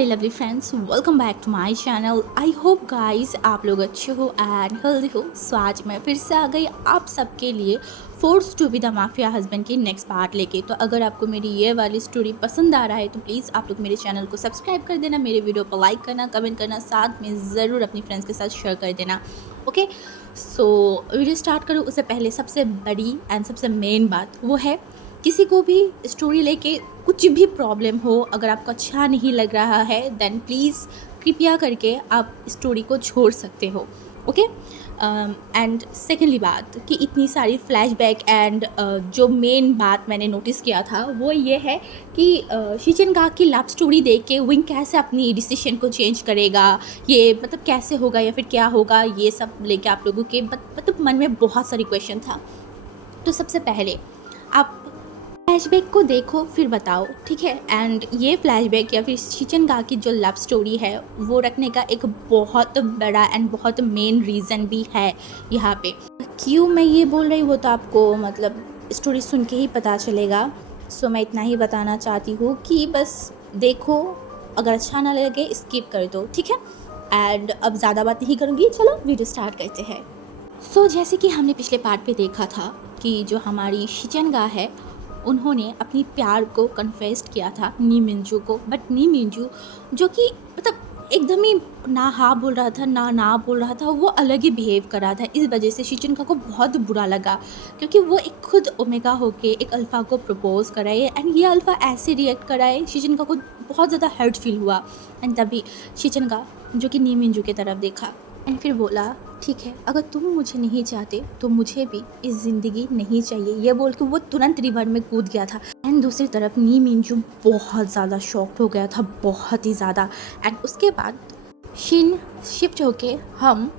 My lovely friends, welcome back to my channel. I hope guys आप लोग अच्छे हो एंड हेल्दी हो। सो आज मैं फिर से आ गई आप सबके लिए force to be the mafia husband की नेक्स्ट पार्ट लेके। तो अगर आपको मेरी ये वाली स्टोरी पसंद आ रहा है तो प्लीज़ आप लोग मेरे चैनल को सब्सक्राइब कर देना, मेरे वीडियो को लाइक करना, कमेंट करना, साथ में ज़रूर अपनी फ्रेंड्स के साथ शेयर कर देना। ओके, सो वीडियो स्टार्ट करूँ उससे पहले सबसे बड़ी एंड सबसे मेन बात वो है, किसी को भी स्टोरी लेके कुछ भी प्रॉब्लम हो, अगर आपको अच्छा नहीं लग रहा है देन प्लीज़ कृपया करके आप स्टोरी को छोड़ सकते हो। ओके, एंड सेकेंडली बात कि इतनी सारी फ्लैशबैक एंड जो मेन बात मैंने नोटिस किया था वो ये है कि शीचन का की लव स्टोरी देख के विंग कैसे अपनी डिसीजन को चेंज करेगा, ये मतलब कैसे होगा या फिर क्या होगा, ये सब लेके आप लोगों के मतलब मन में बहुत सारी क्वेश्चन था। तो सबसे पहले आप फ्लैशबैक को देखो फिर बताओ, ठीक है। एंड ये फ्लैशबैक या फिर शीचन गा की जो लव स्टोरी है वो रखने का एक बहुत बड़ा एंड बहुत मेन रीज़न भी है यहाँ पे। क्यों मैं ये बोल रही हूँ वो तो आपको मतलब स्टोरी सुन के ही पता चलेगा। सो मैं इतना ही बताना चाहती हूँ कि बस देखो, अगर अच्छा ना लगे स्किप कर दो, ठीक है। एंड अब ज़्यादा बात नहीं करूँगी, चलो वीडियो स्टार्ट करते हैं। सो जैसे कि हमने पिछले पार्ट पे देखा था कि जो हमारी शीचन गा है उन्होंने अपनी प्यार को कन्फेस्ट किया था नी मिंजू को, बट नी मिंजू जो कि मतलब एकदम ही ना हाँ बोल रहा था ना बोल रहा था, वो अलग ही बिहेव कर रहा था। इस वजह से शीचन को बहुत बुरा लगा क्योंकि वो एक खुद ओमेगा होके एक अल्फ़ा को प्रपोज कराए एंड ये अल्फ़ा ऐसे रिएक्ट कराए, शीचन को बहुत ज़्यादा हर्ट फील हुआ। एंड तभी शीचन जो कि नी मिंजू की तरफ देखा एंड फिर बोला ठीक है, अगर तुम मुझे नहीं चाहते तो मुझे भी इस ज़िंदगी नहीं चाहिए। ये बोल के वो तुरंत रिवर में कूद गया था। एंड दूसरी तरफ नी मिंजू बहुत ज़्यादा शॉक्ड हो गया था, बहुत ही ज़्यादा। एंड उसके बाद शिन शिफ्ट होके हम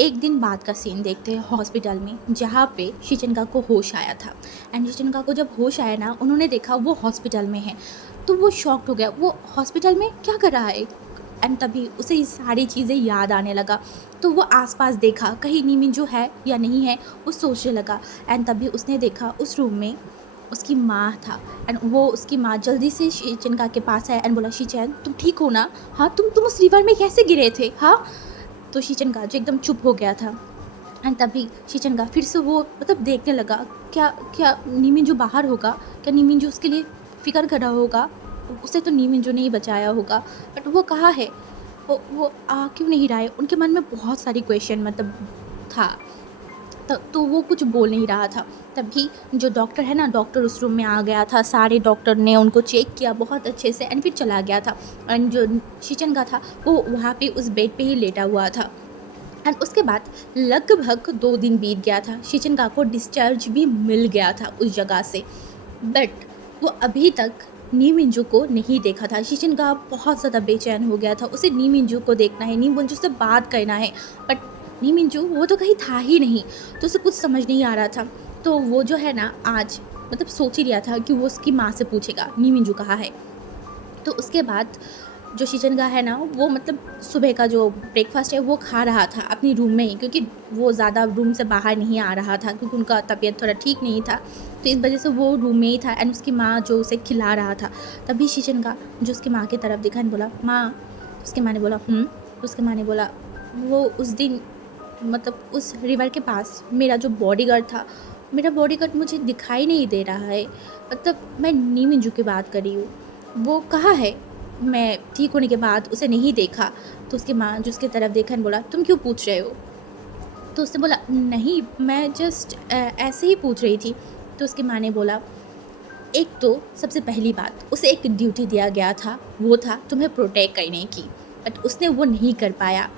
एक दिन बाद का सीन देखते हैं हॉस्पिटल में, जहाँ पे शीचनका को होश आया था। एंड शीचनका को जब होश आया ना, उन्होंने देखा वो हॉस्पिटल में है तो वो शॉक्ड हो गया, वो हॉस्पिटल में क्या कर रहा है। एंड तभी उसे ये सारी चीज़ें याद आने लगा, तो वो आसपास देखा कहीं नी मिंजू है या नहीं है, वो सोचने लगा। एंड तभी उसने देखा उस रूम में उसकी माँ था। एंड वो उसकी माँ जल्दी से शीचनका के पास आया एंड बोला शीचन तुम ठीक हो ना, हाँ तुम उस रिवर में कैसे गिरे थे, हाँ। तो शीचनका जो एकदम चुप हो गया था। एंड तभी शीचनका फिर से वो मतलब देखने लगा, क्या क्या नी मिंजू बाहर होगा, क्या नी मिंजू उसके लिए फ़िक्र कर रहा होगा, उसे तो नी मिंजू ने ही बचाया होगा, बट वो कहाँ है, वो आ क्यों नहीं रहा है। उनके मन में बहुत सारी क्वेश्चन मतलब था, तो वो कुछ बोल नहीं रहा था। तभी जो डॉक्टर है ना, डॉक्टर उस रूम में आ गया था, सारे डॉक्टर ने उनको चेक किया बहुत अच्छे से एंड फिर चला गया था। एंड जो शीचन का था वो वहाँ पे उस बेड पे ही लेटा हुआ था। एंड उसके बाद लगभग 2 दिन बीत गया था, शीचन का को डिस्चार्ज भी मिल गया था उस जगह से, बट वो अभी तक नी मिंजू को नहीं देखा था। शीचन का बहुत ज़्यादा बेचैन हो गया था, उसे नी मिंजू को देखना है, नी मिंजू से बात करना है, बट नी मिंजू वो तो कहीं था ही नहीं, तो उसे कुछ समझ नहीं आ रहा था। तो वो जो है ना आज मतलब सोच ही लिया था कि वो उसकी माँ से पूछेगा नी मिंजू कहाँ है। तो उसके बाद जो शीचनगा है ना, वो मतलब सुबह का जो ब्रेकफास्ट है वो खा रहा था अपनी रूम में ही, क्योंकि वो ज़्यादा रूम से बाहर नहीं आ रहा था क्योंकि उनका तबीयत थोड़ा ठीक नहीं था, तो इस वजह से वो रूम में ही था। एंड उसकी माँ जो उसे खिला रहा था, तभी शीचनगा जो उसकी माँ की तरफ देखा एंड बोला माँ। उसकी माँ ने बोला उसकी माँ ने बोला वो उस दिन मतलब उस रिवर के पास मेरा जो बॉडीगार्ड था, मेरा बॉडीगार्ड मुझे दिखाई नहीं दे रहा है, मतलब मैं नी मिंजू की बात कर रही हूँ, वो कहाँ है, मैं ठीक होने के बाद उसे नहीं देखा। तो उसकी माँ जो उसकी तरफ देखा बोला तुम क्यों पूछ रहे हो। तो उसने बोला नहीं मैं जस्ट ऐसे ही पूछ रही थी। तो उसकी माँ ने बोला एक तो सबसे पहली बात, उसे एक ड्यूटी दिया गया था, वो था तुम्हें प्रोटेक्ट करने की, बट उसने वो नहीं कर पाया।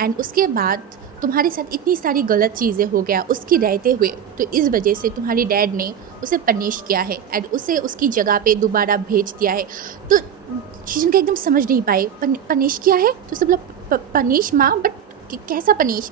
एंड उसके बाद तुम्हारे साथ इतनी सारी गलत चीज़ें हो गया उसकी रहते हुए, तो इस वजह से तुम्हारी डैड ने उसे पनिश किया है एंड उसे उसकी जगह पे दोबारा भेज दिया है। तो शीजन का एकदम समझ नहीं पाए, पनिश किया है, तो उसे बोला पनिश माँ, बट कैसा पनिश।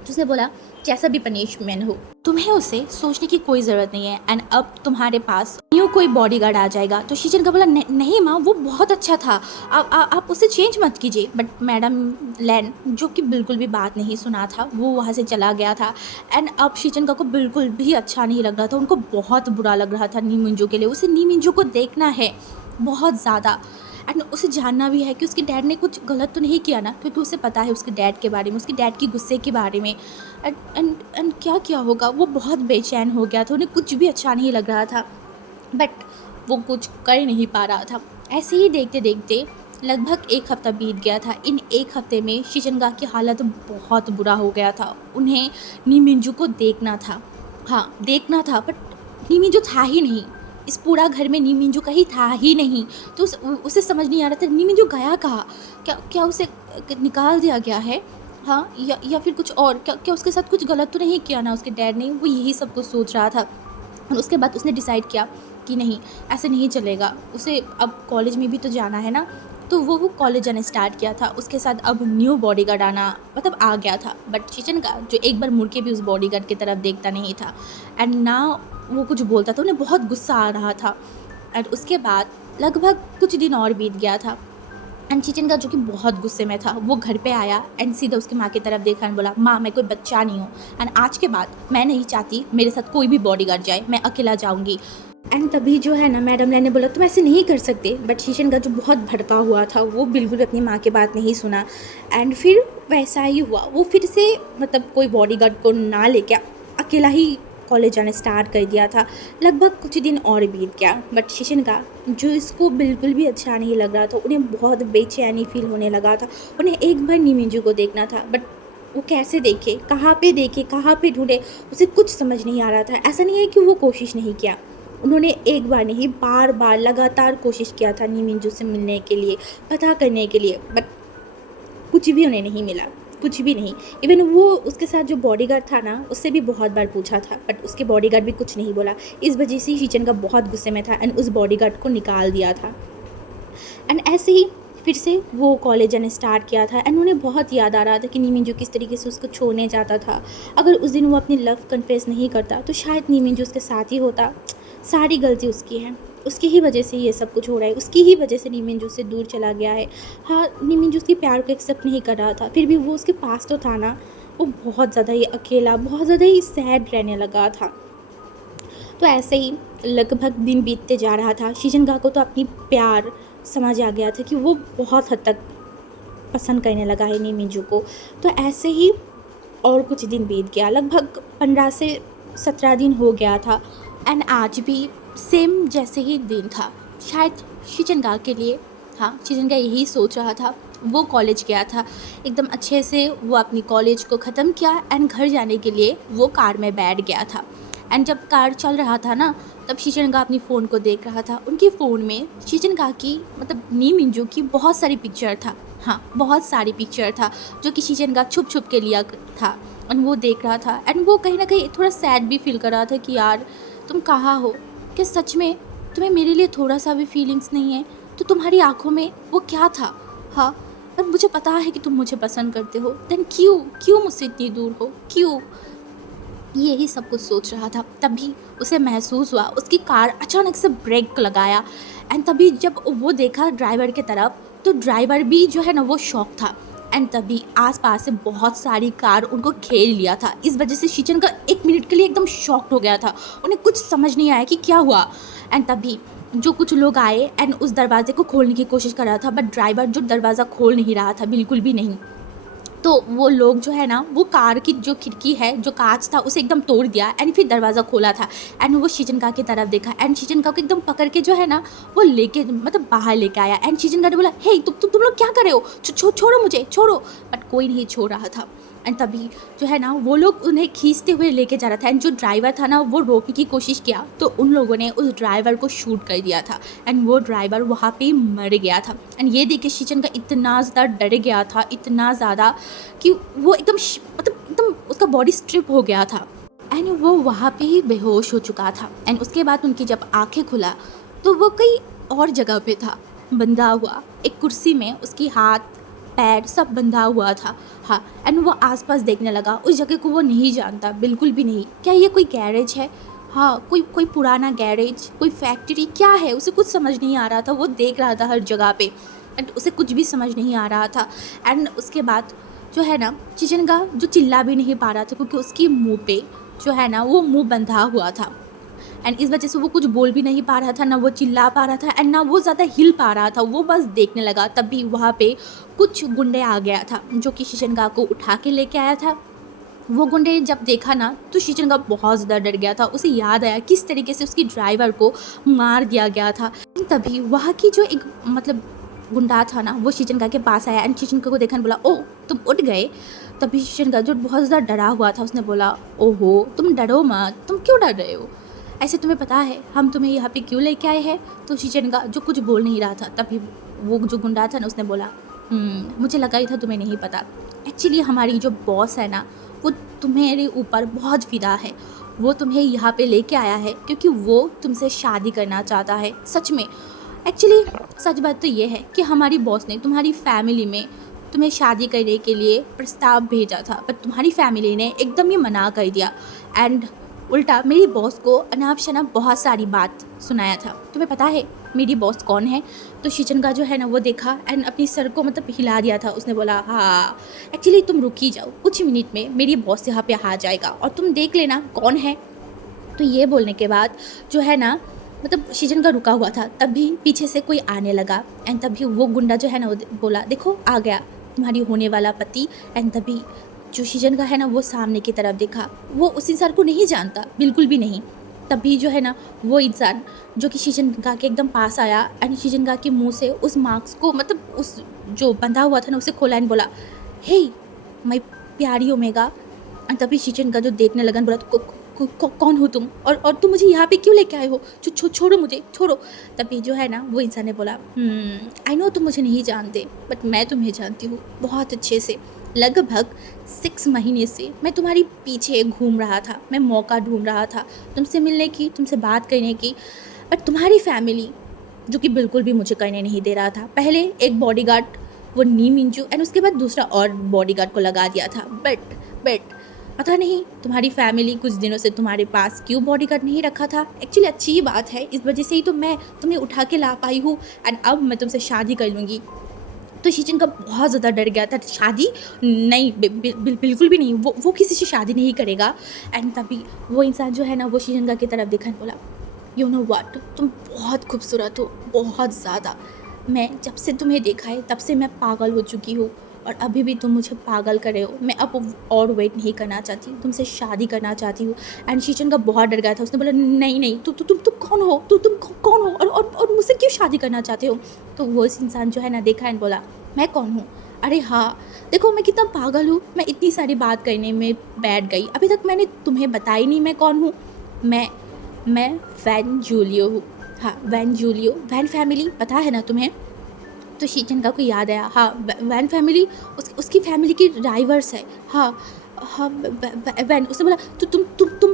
तो उसने बोला जैसा भी पनिशमेंट हो तुम्हें उसे सोचने की कोई ज़रूरत नहीं है, एंड अब तुम्हारे पास न्यू कोई बॉडीगार्ड आ जाएगा। तो शीचन का बोला नहीं माँ वो बहुत अच्छा था, आप उसे चेंज मत कीजिए। बट मैडम लैन जो कि बिल्कुल भी बात नहीं सुना था, वो वहाँ से चला गया था। एंड अब शीचन का को बिल्कुल भी अच्छा नहीं लग रहा था, उनको बहुत बुरा लग रहा था नी मिंजू के लिए, उसे नी मिंजू को देखना है बहुत ज़्यादा। एंड उसे जानना भी है कि उसके डैड ने कुछ गलत तो नहीं किया ना, क्योंकि उसे पता है उसके डैड के बारे में, उसके डैड की गुस्से के बारे में। एंड क्या क्या होगा, वो बहुत बेचैन हो गया था, उन्हें कुछ भी अच्छा नहीं लग रहा था, बट वो कुछ कर नहीं पा रहा था। ऐसे ही देखते देखते लगभग 1 हफ्ता बीत गया था। इन 1 हफ्ते में शिजनगा की हालत बहुत बुरा हो गया था। उन्हें नीमिंजू को देखना था, हाँ देखना था, बट नीमिंजू था ही नहीं। इस पूरा घर में नीमिंजू कहीं था ही नहीं। तो उसे समझ नहीं आ रहा था नीमिंजू गया कहाँ। क्या क्या उसे निकाल दिया गया है, हाँ, या फिर कुछ और, क्या क्या उसके साथ कुछ गलत तो नहीं किया ना उसके डैड ने। वो यही सब कुछ सोच रहा था। और उसके बाद उसने डिसाइड किया कि नहीं, ऐसे नहीं चलेगा, उसे अब कॉलेज में भी तो जाना है ना। तो वो कॉलेज जाना स्टार्ट किया था। उसके साथ अब न्यू बॉडीगार्ड आना मतलब आ गया था, बट शिचन का जो एक बार मुड़ के भी उस बॉडीगार्ड की तरफ देखता नहीं था, एंड ना वो कुछ बोलता था, उन्हें बहुत गुस्सा आ रहा था। एंड उसके बाद लगभग कुछ दिन और बीत गया था, एंड चिचन का जो कि बहुत गुस्से में था, वो घर पे आया एंड सीधा उसकी माँ की तरफ देखा एंड बोला, माँ मैं कोई बच्चा नहीं हूँ, एंड आज के बाद मैं नहीं चाहती मेरे साथ कोई भी बॉडीगार्ड जाए, मैं अकेला जाऊँगी। एंड तभी जो है ना मैडम ने बोला तुम ऐसे नहीं कर सकते, बट शीशन का जो बहुत भड़का हुआ था वो बिल्कुल भी अपनी माँ की बात नहीं सुना। एंड फिर वैसा ही हुआ, वो फिर से मतलब कोई बॉडीगार्ड को ना लेके अकेला ही कॉलेज जाना स्टार्ट कर दिया था। लगभग कुछ दिन और बीत गया, बट शीशन का जो इसको बिल्कुल भी अच्छा नहीं लग रहा था, उन्हें बहुत बेचैनी फील होने लगा था। उन्हें एक बार नीमिंजू को देखना था, बट वो कैसे देखे, कहाँ पे ढूंढे, उसे कुछ समझ नहीं आ रहा था। ऐसा नहीं है कि वो कोशिश नहीं किया, उन्होंने एक बार नहीं बार बार लगातार कोशिश किया था नीमिंजू से मिलने के लिए, पता करने के लिए, बट कुछ भी उन्हें नहीं मिला, कुछ भी नहीं। इवन वो उसके साथ जो बॉडीगार्ड था ना, उससे भी बहुत बार पूछा था, बट उसके बॉडीगार्ड भी कुछ नहीं बोला। इस वजह से शीचन का बहुत गुस्से में था एंड उस बॉडीगार्ड को निकाल दिया था। एंड ऐसे ही फिर से वो कॉलेज जाने स्टार्ट किया था एंड उन्हें बहुत याद आ रहा था कि नीमिंजू किस तरीके से उसको छोड़ने जाता था। अगर उस दिन वो अपनी लव कन्फेस नहीं करता तो शायद नीमिंजू उसके साथ ही होता। सारी गलती उसकी है, उसकी ही वजह से ये सब कुछ हो रहा है, उसकी ही वजह से नीमिंजू से दूर चला गया है। हाँ, नीमिंजू उसकी प्यार को एक्सेप्ट नहीं कर रहा था, फिर भी वो उसके पास तो था ना। वो बहुत ज़्यादा ही अकेला, बहुत ज़्यादा ही सैड रहने लगा था। तो ऐसे ही लगभग दिन बीतते जा रहा था। शीजनगा को तो अपनी प्यार समझ आ गया था कि वो बहुत हद तक पसंद करने लगा है नीमिंजू को। तो ऐसे ही और कुछ दिन बीत गया, लगभग 15 से 17 दिन हो गया था, एंड आज भी सेम जैसे ही दिन था। शायद शीजनगा के लिए, हाँ शीजनगा यही सोच रहा था। वो कॉलेज गया था एकदम अच्छे से, वो अपनी कॉलेज को ख़त्म किया एंड घर जाने के लिए वो कार में बैठ गया था। एंड जब कार चल रहा था ना, तब शीजनगा अपनी फ़ोन को देख रहा था। उनके फ़ोन में शीजनगा की मतलब नीमिंजू की बहुत सारी पिक्चर था, हाँ बहुत सारी पिक्चर था, जो कि शीजनगा छुप छुप के लिया था एंड वो देख रहा था। एंड वो कहीं ना कहीं थोड़ा सैड भी फील कर रहा था कि यार तुम कहाँ हो, क्या सच में तुम्हें मेरे लिए थोड़ा सा भी फीलिंग्स नहीं है? तो तुम्हारी आंखों में वो क्या था? हाँ, अब मुझे पता है कि तुम मुझे पसंद करते हो, देन क्यों क्यों मुझसे इतनी दूर हो, क्यों? यही सब कुछ सोच रहा था। तभी उसे महसूस हुआ, उसकी कार अचानक से ब्रेक लगाया एंड तभी जब वो देखा ड्राइवर की तरफ, तो ड्राइवर भी जो है ना वो शॉक था। एंड तभी आसपास से बहुत सारी कार उनको घेर लिया था। इस वजह से शीचन का 1 मिनट के लिए एकदम शॉक्ड हो गया था, उन्हें कुछ समझ नहीं आया कि क्या हुआ। एंड तभी जो कुछ लोग आए एंड उस दरवाजे को खोलने की कोशिश कर रहा था, बट ड्राइवर जो दरवाज़ा खोल नहीं रहा था, बिल्कुल भी नहीं। तो वो लोग जो है ना, वो कार की जो खिड़की है, जो कांच था, उसे एकदम तोड़ दिया एंड फिर दरवाज़ा खोला था एंड वो शीजनका की तरफ देखा एंड शीजनका को एकदम पकड़ के जो है ना वो लेके मतलब बाहर लेके आया। एंड शीजनका ने बोला, हे तुम लोग क्या कर रहे हो, छोड़ो मुझे, छोड़ो। बट कोई नहीं छोड़ रहा था। एंड तभी जो है ना वो लोग उन्हें खींचते हुए लेके जा रहा था एंड जो ड्राइवर था ना वो रोकने की कोशिश किया, तो उन लोगों ने उस ड्राइवर को शूट कर दिया था एंड वो ड्राइवर वहाँ पे मर गया था। एंड ये देख के शीचन का इतना ज़्यादा डर गया था, इतना ज़्यादा कि वो एकदम मतलब एकदम उसका बॉडी स्ट्रिप हो गया था एंड वो वहाँ पे ही बेहोश हो चुका था। एंड उसके बाद उनकी जब आंखें खुला तो वो कहीं और जगह पे था, बंधा हुआ एक कुर्सी में, उसकी हाथ पैर सब बंधा हुआ था। हाँ, एंड वो आसपास देखने लगा, उस जगह को वो नहीं जानता, बिल्कुल भी नहीं। क्या ये कोई गैरेज है? हाँ, कोई पुराना गैरेज, कोई फैक्ट्री, क्या है? उसे कुछ समझ नहीं आ रहा था। वो देख रहा था हर जगह पे एंड उसे कुछ भी समझ नहीं आ रहा था। एंड उसके बाद जो है ना चिचनगा जो चिल्ला भी नहीं पा रहा था, क्योंकि उसकी मुँह पे जो है ना वो मुँह बंधा हुआ था एंड इस वजह से वो कुछ बोल भी नहीं पा रहा था, ना वो चिल्ला पा रहा था एंड ना वो ज़्यादा हिल पा रहा था, वो बस देखने लगा। तभी वहाँ पे कुछ गुंडे आ गया था जो कि शिशनगा को उठा के लेके आया था। वो गुंडे जब देखा ना तो शिशनगा बहुत ज़्यादा डर गया था। उसे याद आया किस तरीके से उसकी ड्राइवर को मार दिया गया था। तभी वहाँ की जो एक मतलब गुंडा था ना वो शिशनगा के पास आया एंड शिशनगा को देखा बोला, ओ तुम उठ गए। तभी शिशनगा जो बहुत ज़्यादा डरा हुआ था उसने बोला, ओहो तुम डरो मत, तुम क्यों डर रहे हो, ऐसे तुम्हें पता है हम तुम्हें यहाँ पे क्यों लेके आए हैं। तो शिशनगा जो कुछ बोल नहीं रहा था, तभी वो जो गुंडा था ना उसने बोला, मुझे लगा ही था तुम्हें नहीं पता, एक्चुअली हमारी जो बॉस है ना वो तुम्हारे ऊपर बहुत फिदा है, वो तुम्हें यहाँ पे लेके आया है क्योंकि वो तुमसे शादी करना चाहता है। सच में एक्चुअली सच बात तो ये है कि हमारी बॉस ने तुम्हारी फैमिली में तुम्हें शादी करने के लिए प्रस्ताव भेजा था, पर तुम्हारी फैमिली ने एकदम ही मना कर दिया एंड उल्टा मेरी बॉस को अनाप शनाप बहुत सारी बात सुनाया था। तुम्हें पता है मेरी बॉस कौन है। तो शिशनगा जो है ना वो देखा एंड अपनी सर को मतलब हिला दिया था। उसने बोला, हाँ एक्चुअली तुम रुक ही जाओ, कुछ मिनट में मेरी बॉस यहाँ पे आ जाएगा और तुम देख लेना कौन है। तो ये बोलने के बाद जो है ना मतलब शिशनगा रुका हुआ था, तभी पीछे से कोई आने लगा एंड तभी वो गुंडा जो है ना वो बोला, देखो आ गया तुम्हारी होने वाला पति। एंड तभी जो शिशनगा है ना वो सामने की तरफ देखा, वो उस इंसान को नहीं जानता, बिल्कुल भी नहीं। तभी जो है ना वो इंसान जो कि शिशनगा के एकदम पास आया एंड शिशनगा के मुंह से उस मास्क को मतलब उस जो बंधा हुआ था ना उसे खोला एंड बोला, हे माय प्यारी ओमेगा। एंड तभी शिशनगा जो देखने लगा बोला, कौन हो तुम और तुम मुझे यहाँ पे क्यों लेके आए हो, छोड़ो मुझे छोड़ो। तभी जो है ना वो इंसान ने बोला, आई नो तुम मुझे नहीं जानते बट मैं तुम्हें जानती हूँ बहुत अच्छे से। लगभग 6 महीने से मैं तुम्हारी पीछे घूम रहा था, मैं मौका ढूंढ रहा था तुमसे मिलने की, तुमसे बात करने की, बट तुम्हारी फैमिली जो कि बिल्कुल भी मुझे करने नहीं दे रहा था। पहले एक बॉडीगार्ड वो नी मिंजू एंड उसके बाद दूसरा और बॉडीगार्ड को लगा दिया था, बट पता नहीं तुम्हारी फैमिली कुछ दिनों से तुम्हारे पास क्यों बॉडीगार्ड नहीं रखा था। एक्चुअली अच्छी बात है, इस वजह से ही तो मैं तुम्हें उठा के ला पाई हूँ एंड अब मैं तुमसे शादी कर लूँगी। तो शिशनगा बहुत ज़्यादा डर गया था, शादी नहीं बिल्कुल भी नहीं, वो किसी से शादी नहीं करेगा। एंड तभी वो इंसान जो है ना वो शिशनगा की तरफ देखा बोला, यू नो व्हाट, तुम बहुत खूबसूरत हो, बहुत ज़्यादा। मैं जब से तुम्हें देखा है तब से मैं पागल हो चुकी हूँ और अभी भी तुम मुझे पागल कर रहे हो। मैं अब और वेट नहीं करना चाहती, तुमसे शादी करना चाहती हूँ। एंड शिशनगा बहुत डर गया था, उसने बोला, नहीं तुम कौन हो, तुम कौन हो और मुझसे क्यों शादी करना चाहते हो। तो वो इंसान जो है ना देखा एंड बोला, मैं कौन हूँ, अरे हाँ देखो मैं कितना पागल हूँ, मैं इतनी सारी बात करने में बैठ गई, अभी तक मैंने तुम्हें बताई नहीं मैं कौन हूँ। मैं वैन जूलियो हूँ। हाँ वैन जूलियो, वैन फैमिली पता है ना तुम्हें। तो शिशनगा को याद आया, हाँ वैन फैमिली उसकी फैमिली की ड्राइवर्स है। हाँ वैन, उसने बोला, तो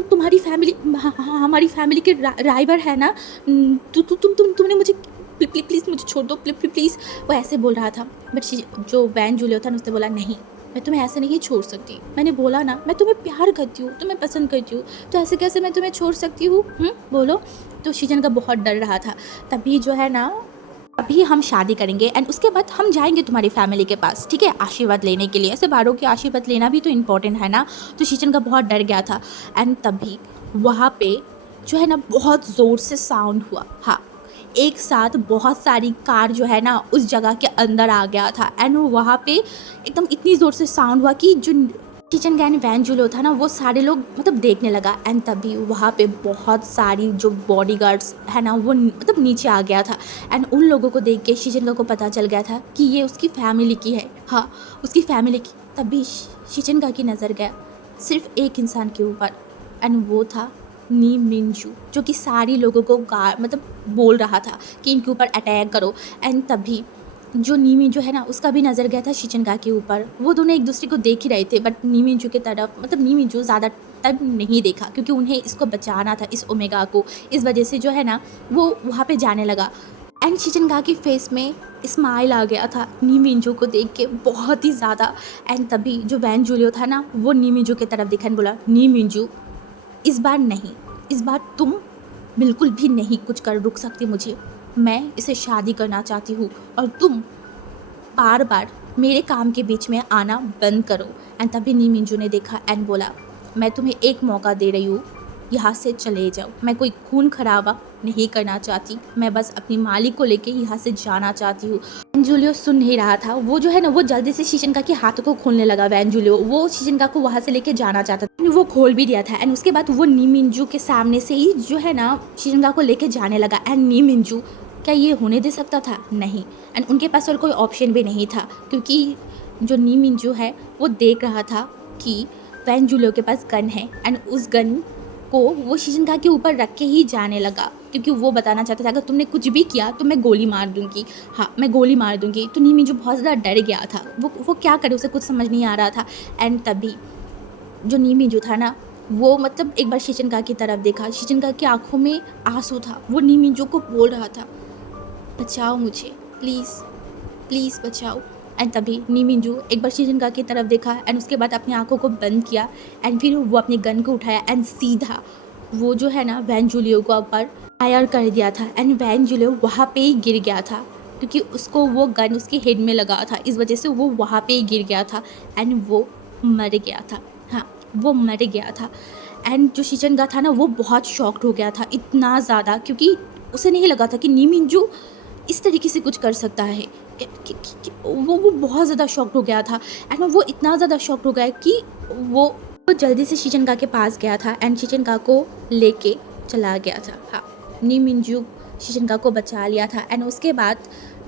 तुम्हारी फैमिली, हाँ हमारी फैमिली के ड्राइवर है ना। तुमने मुझे प्लीज़ मुझे छोड़ दो प्लीज़। वो ऐसे बोल रहा था बट जो वैन जूलियो था उसने बोला, नहीं मैं तुम्हें ऐसे नहीं छोड़ सकती, मैंने बोला ना मैं तुम्हें प्यार करती हूँ, तुम्हें पसंद करती हूँ, तो ऐसे कैसे मैं तुम्हें छोड़ सकती हूँ, बोलो। तो शिशनगा बहुत डर रहा था। तभी जो है ना अभी हम शादी करेंगे एंड उसके बाद हम जाएंगे तुम्हारी फैमिली के पास, ठीक है, आशीर्वाद लेने के लिए। ऐसे बारों के आशीर्वाद लेना भी तो इम्पोर्टेंट है ना। तो शिशनगा बहुत डर गया था एंड तभी वहाँ पे जो है ना बहुत ज़ोर से साउंड हुआ। हाँ एक साथ बहुत सारी कार जो है ना उस जगह के अंदर आ गया था एंड वहाँ पे एकदम इतनी ज़ोर से साउंड हुआ कि जो शिशनगा एंड वैन जूलियो था ना वो सारे लोग मतलब देखने लगा। एंड तभी वहाँ पे बहुत सारी जो बॉडीगार्ड्स है ना वो मतलब नीचे आ गया था एंड उन लोगों को देख के शिशनगा को पता चल गया था कि ये उसकी फैमिली की है। हाँ उसकी फैमिली की। तभी शिशनगा की नज़र गया सिर्फ एक इंसान के ऊपर एंड वो था नी मिंजू, जो कि सारी लोगों को मतलब बोल रहा था कि इनके ऊपर अटैक करो। एंड तभी जो नी मिंजू है ना उसका भी नज़र गया था शिशनगा के ऊपर। वो दोनों एक दूसरे को देख ही रहे थे बट नी मिंजू की तरफ मतलब नी मिंजू ज़्यादा टाइम नहीं देखा क्योंकि उन्हें इसको बचाना था, इस ओमेगा को। इस वजह से जो है ना वो वहाँ पे जाने लगा एंड शिशनगा की फेस में स्माइल आ गया था नी मिंजू को देख के बहुत ही ज़्यादा। एंड तभी जो वैन जूलियो था ना वो नी मिंजू की तरफ देखा बोला, नी मिंजू इस बार नहीं, इस बार तुम बिल्कुल भी नहीं कुछ कर रुक सकती मुझे, मैं इसे शादी करना चाहती हूँ और तुम बार बार मेरे काम के बीच में आना बंद करो। एंड तभी नी मिंजू ने देखा एंड बोला, मैं तुम्हें एक मौका दे रही हूँ, यहाँ से चले जाओ, मैं कोई खून खराबा नहीं करना चाहती, मैं बस अपनी मालिक को लेके यहाँ से जाना चाहती हूँ। वैन सुन नहीं रहा था, वो जो है ना वो जल्दी से शीशनका के हाथों को खोलने लगा। वैन वो शीशनका को वहाँ से लेके जाना चाहता था, वो खोल भी दिया था। एंड उसके बाद वो नी मिंजू के सामने से ही जो है ना शीशनका को लेके जाने लगा। एंड नी मिंजू क्या ये होने दे सकता था? नहीं। एंड उनके पास और कोई ऑप्शन भी नहीं था, क्योंकि जो नी मिंजू है वो देख रहा था कि वैन के पास गन है। एंड उस गन को वो शीशनका के ऊपर रख के ही जाने लगा, क्योंकि वो बताना चाहता था अगर तुमने कुछ भी किया तो मैं गोली मार दूंगी, हाँ मैं गोली मार दूंगी। तो नी मिंजू बहुत ज़्यादा डर गया था, वो क्या करे, उसे कुछ समझ नहीं आ रहा था। एंड तभी जो नी मिंजू था ना वो मतलब एक बार शीशनका की तरफ देखा, शीशनका की आंखों में आंसू था। वो नी मिंजू को बोल रहा था बचाओ मुझे, प्लीज़ प्लीज़ बचाओ। एंड तभी नी मिंजू एक बार शीशनका की तरफ देखा एंड उसके बाद अपनी आंखों को बंद किया। एंड फिर वो अपनी गन को उठाया एंड सीधा वो जो है ना वैन को ऊपर फायर कर दिया था। एंड वैन वहाँ पे ही गिर गया था, क्योंकि उसको वो गन उसके हेड में लगा था, इस वजह से वो वहाँ पे ही गिर गया था। एंड वो मर गया था, हाँ वो मर गया था। एंड जो शीशनका था ना वो बहुत शॉक्ड हो गया था, इतना ज़्यादा, क्योंकि उसे नहीं लगा था कि नी मिंजू इस तरीके से कुछ कर सकता है। वो बहुत ज़्यादा शॉक्ड हो गया था। एंड वो इतना ज़्यादा शॉक्ड हो गया कि वो जल्दी से शीशनका के पास गया था एंड शीशनका को लेके चला गया था। हाँ नी मिंजू शीशनका को बचा लिया था। एंड उसके बाद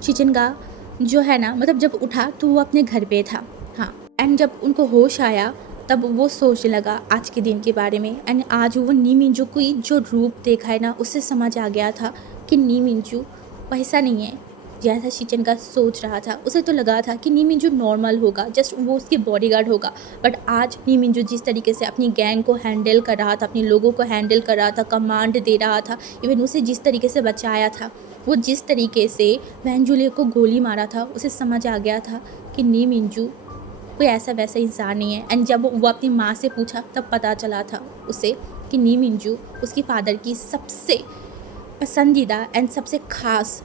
शीशनका जो है ना मतलब जब उठा तो वो अपने घर पे था। हाँ एंड जब उनको होश आया तब वो सोचने लगा आज के दिन के बारे में। एंड आज वो नी मिंजू को जो रूप देखा है ना उससे समझ आ गया था कि नी मिंजू वैसा नहीं है जैसा शीशनका सोच रहा था। उसे तो लगा था कि नी मिंजू नॉर्मल होगा, जस्ट वो उसके बॉडीगार्ड होगा। बट आज नी मिंजू जिस तरीके से अपनी गैंग को हैंडल कर रहा था, अपने लोगों को हैंडल कर रहा था, कमांड दे रहा था, इवन उसे जिस तरीके से बचाया था, वो जिस तरीके से वैन को गोली मारा था, उसे समझ आ गया था कि नी मिंजू कोई ऐसा वैसा इंसान नहीं है। एंड जब वो अपनी माँ से पूछा तब पता चला था उसे कि नी मिंजू उसकी फादर की सबसे पसंदीदा एंड सबसे ख़ास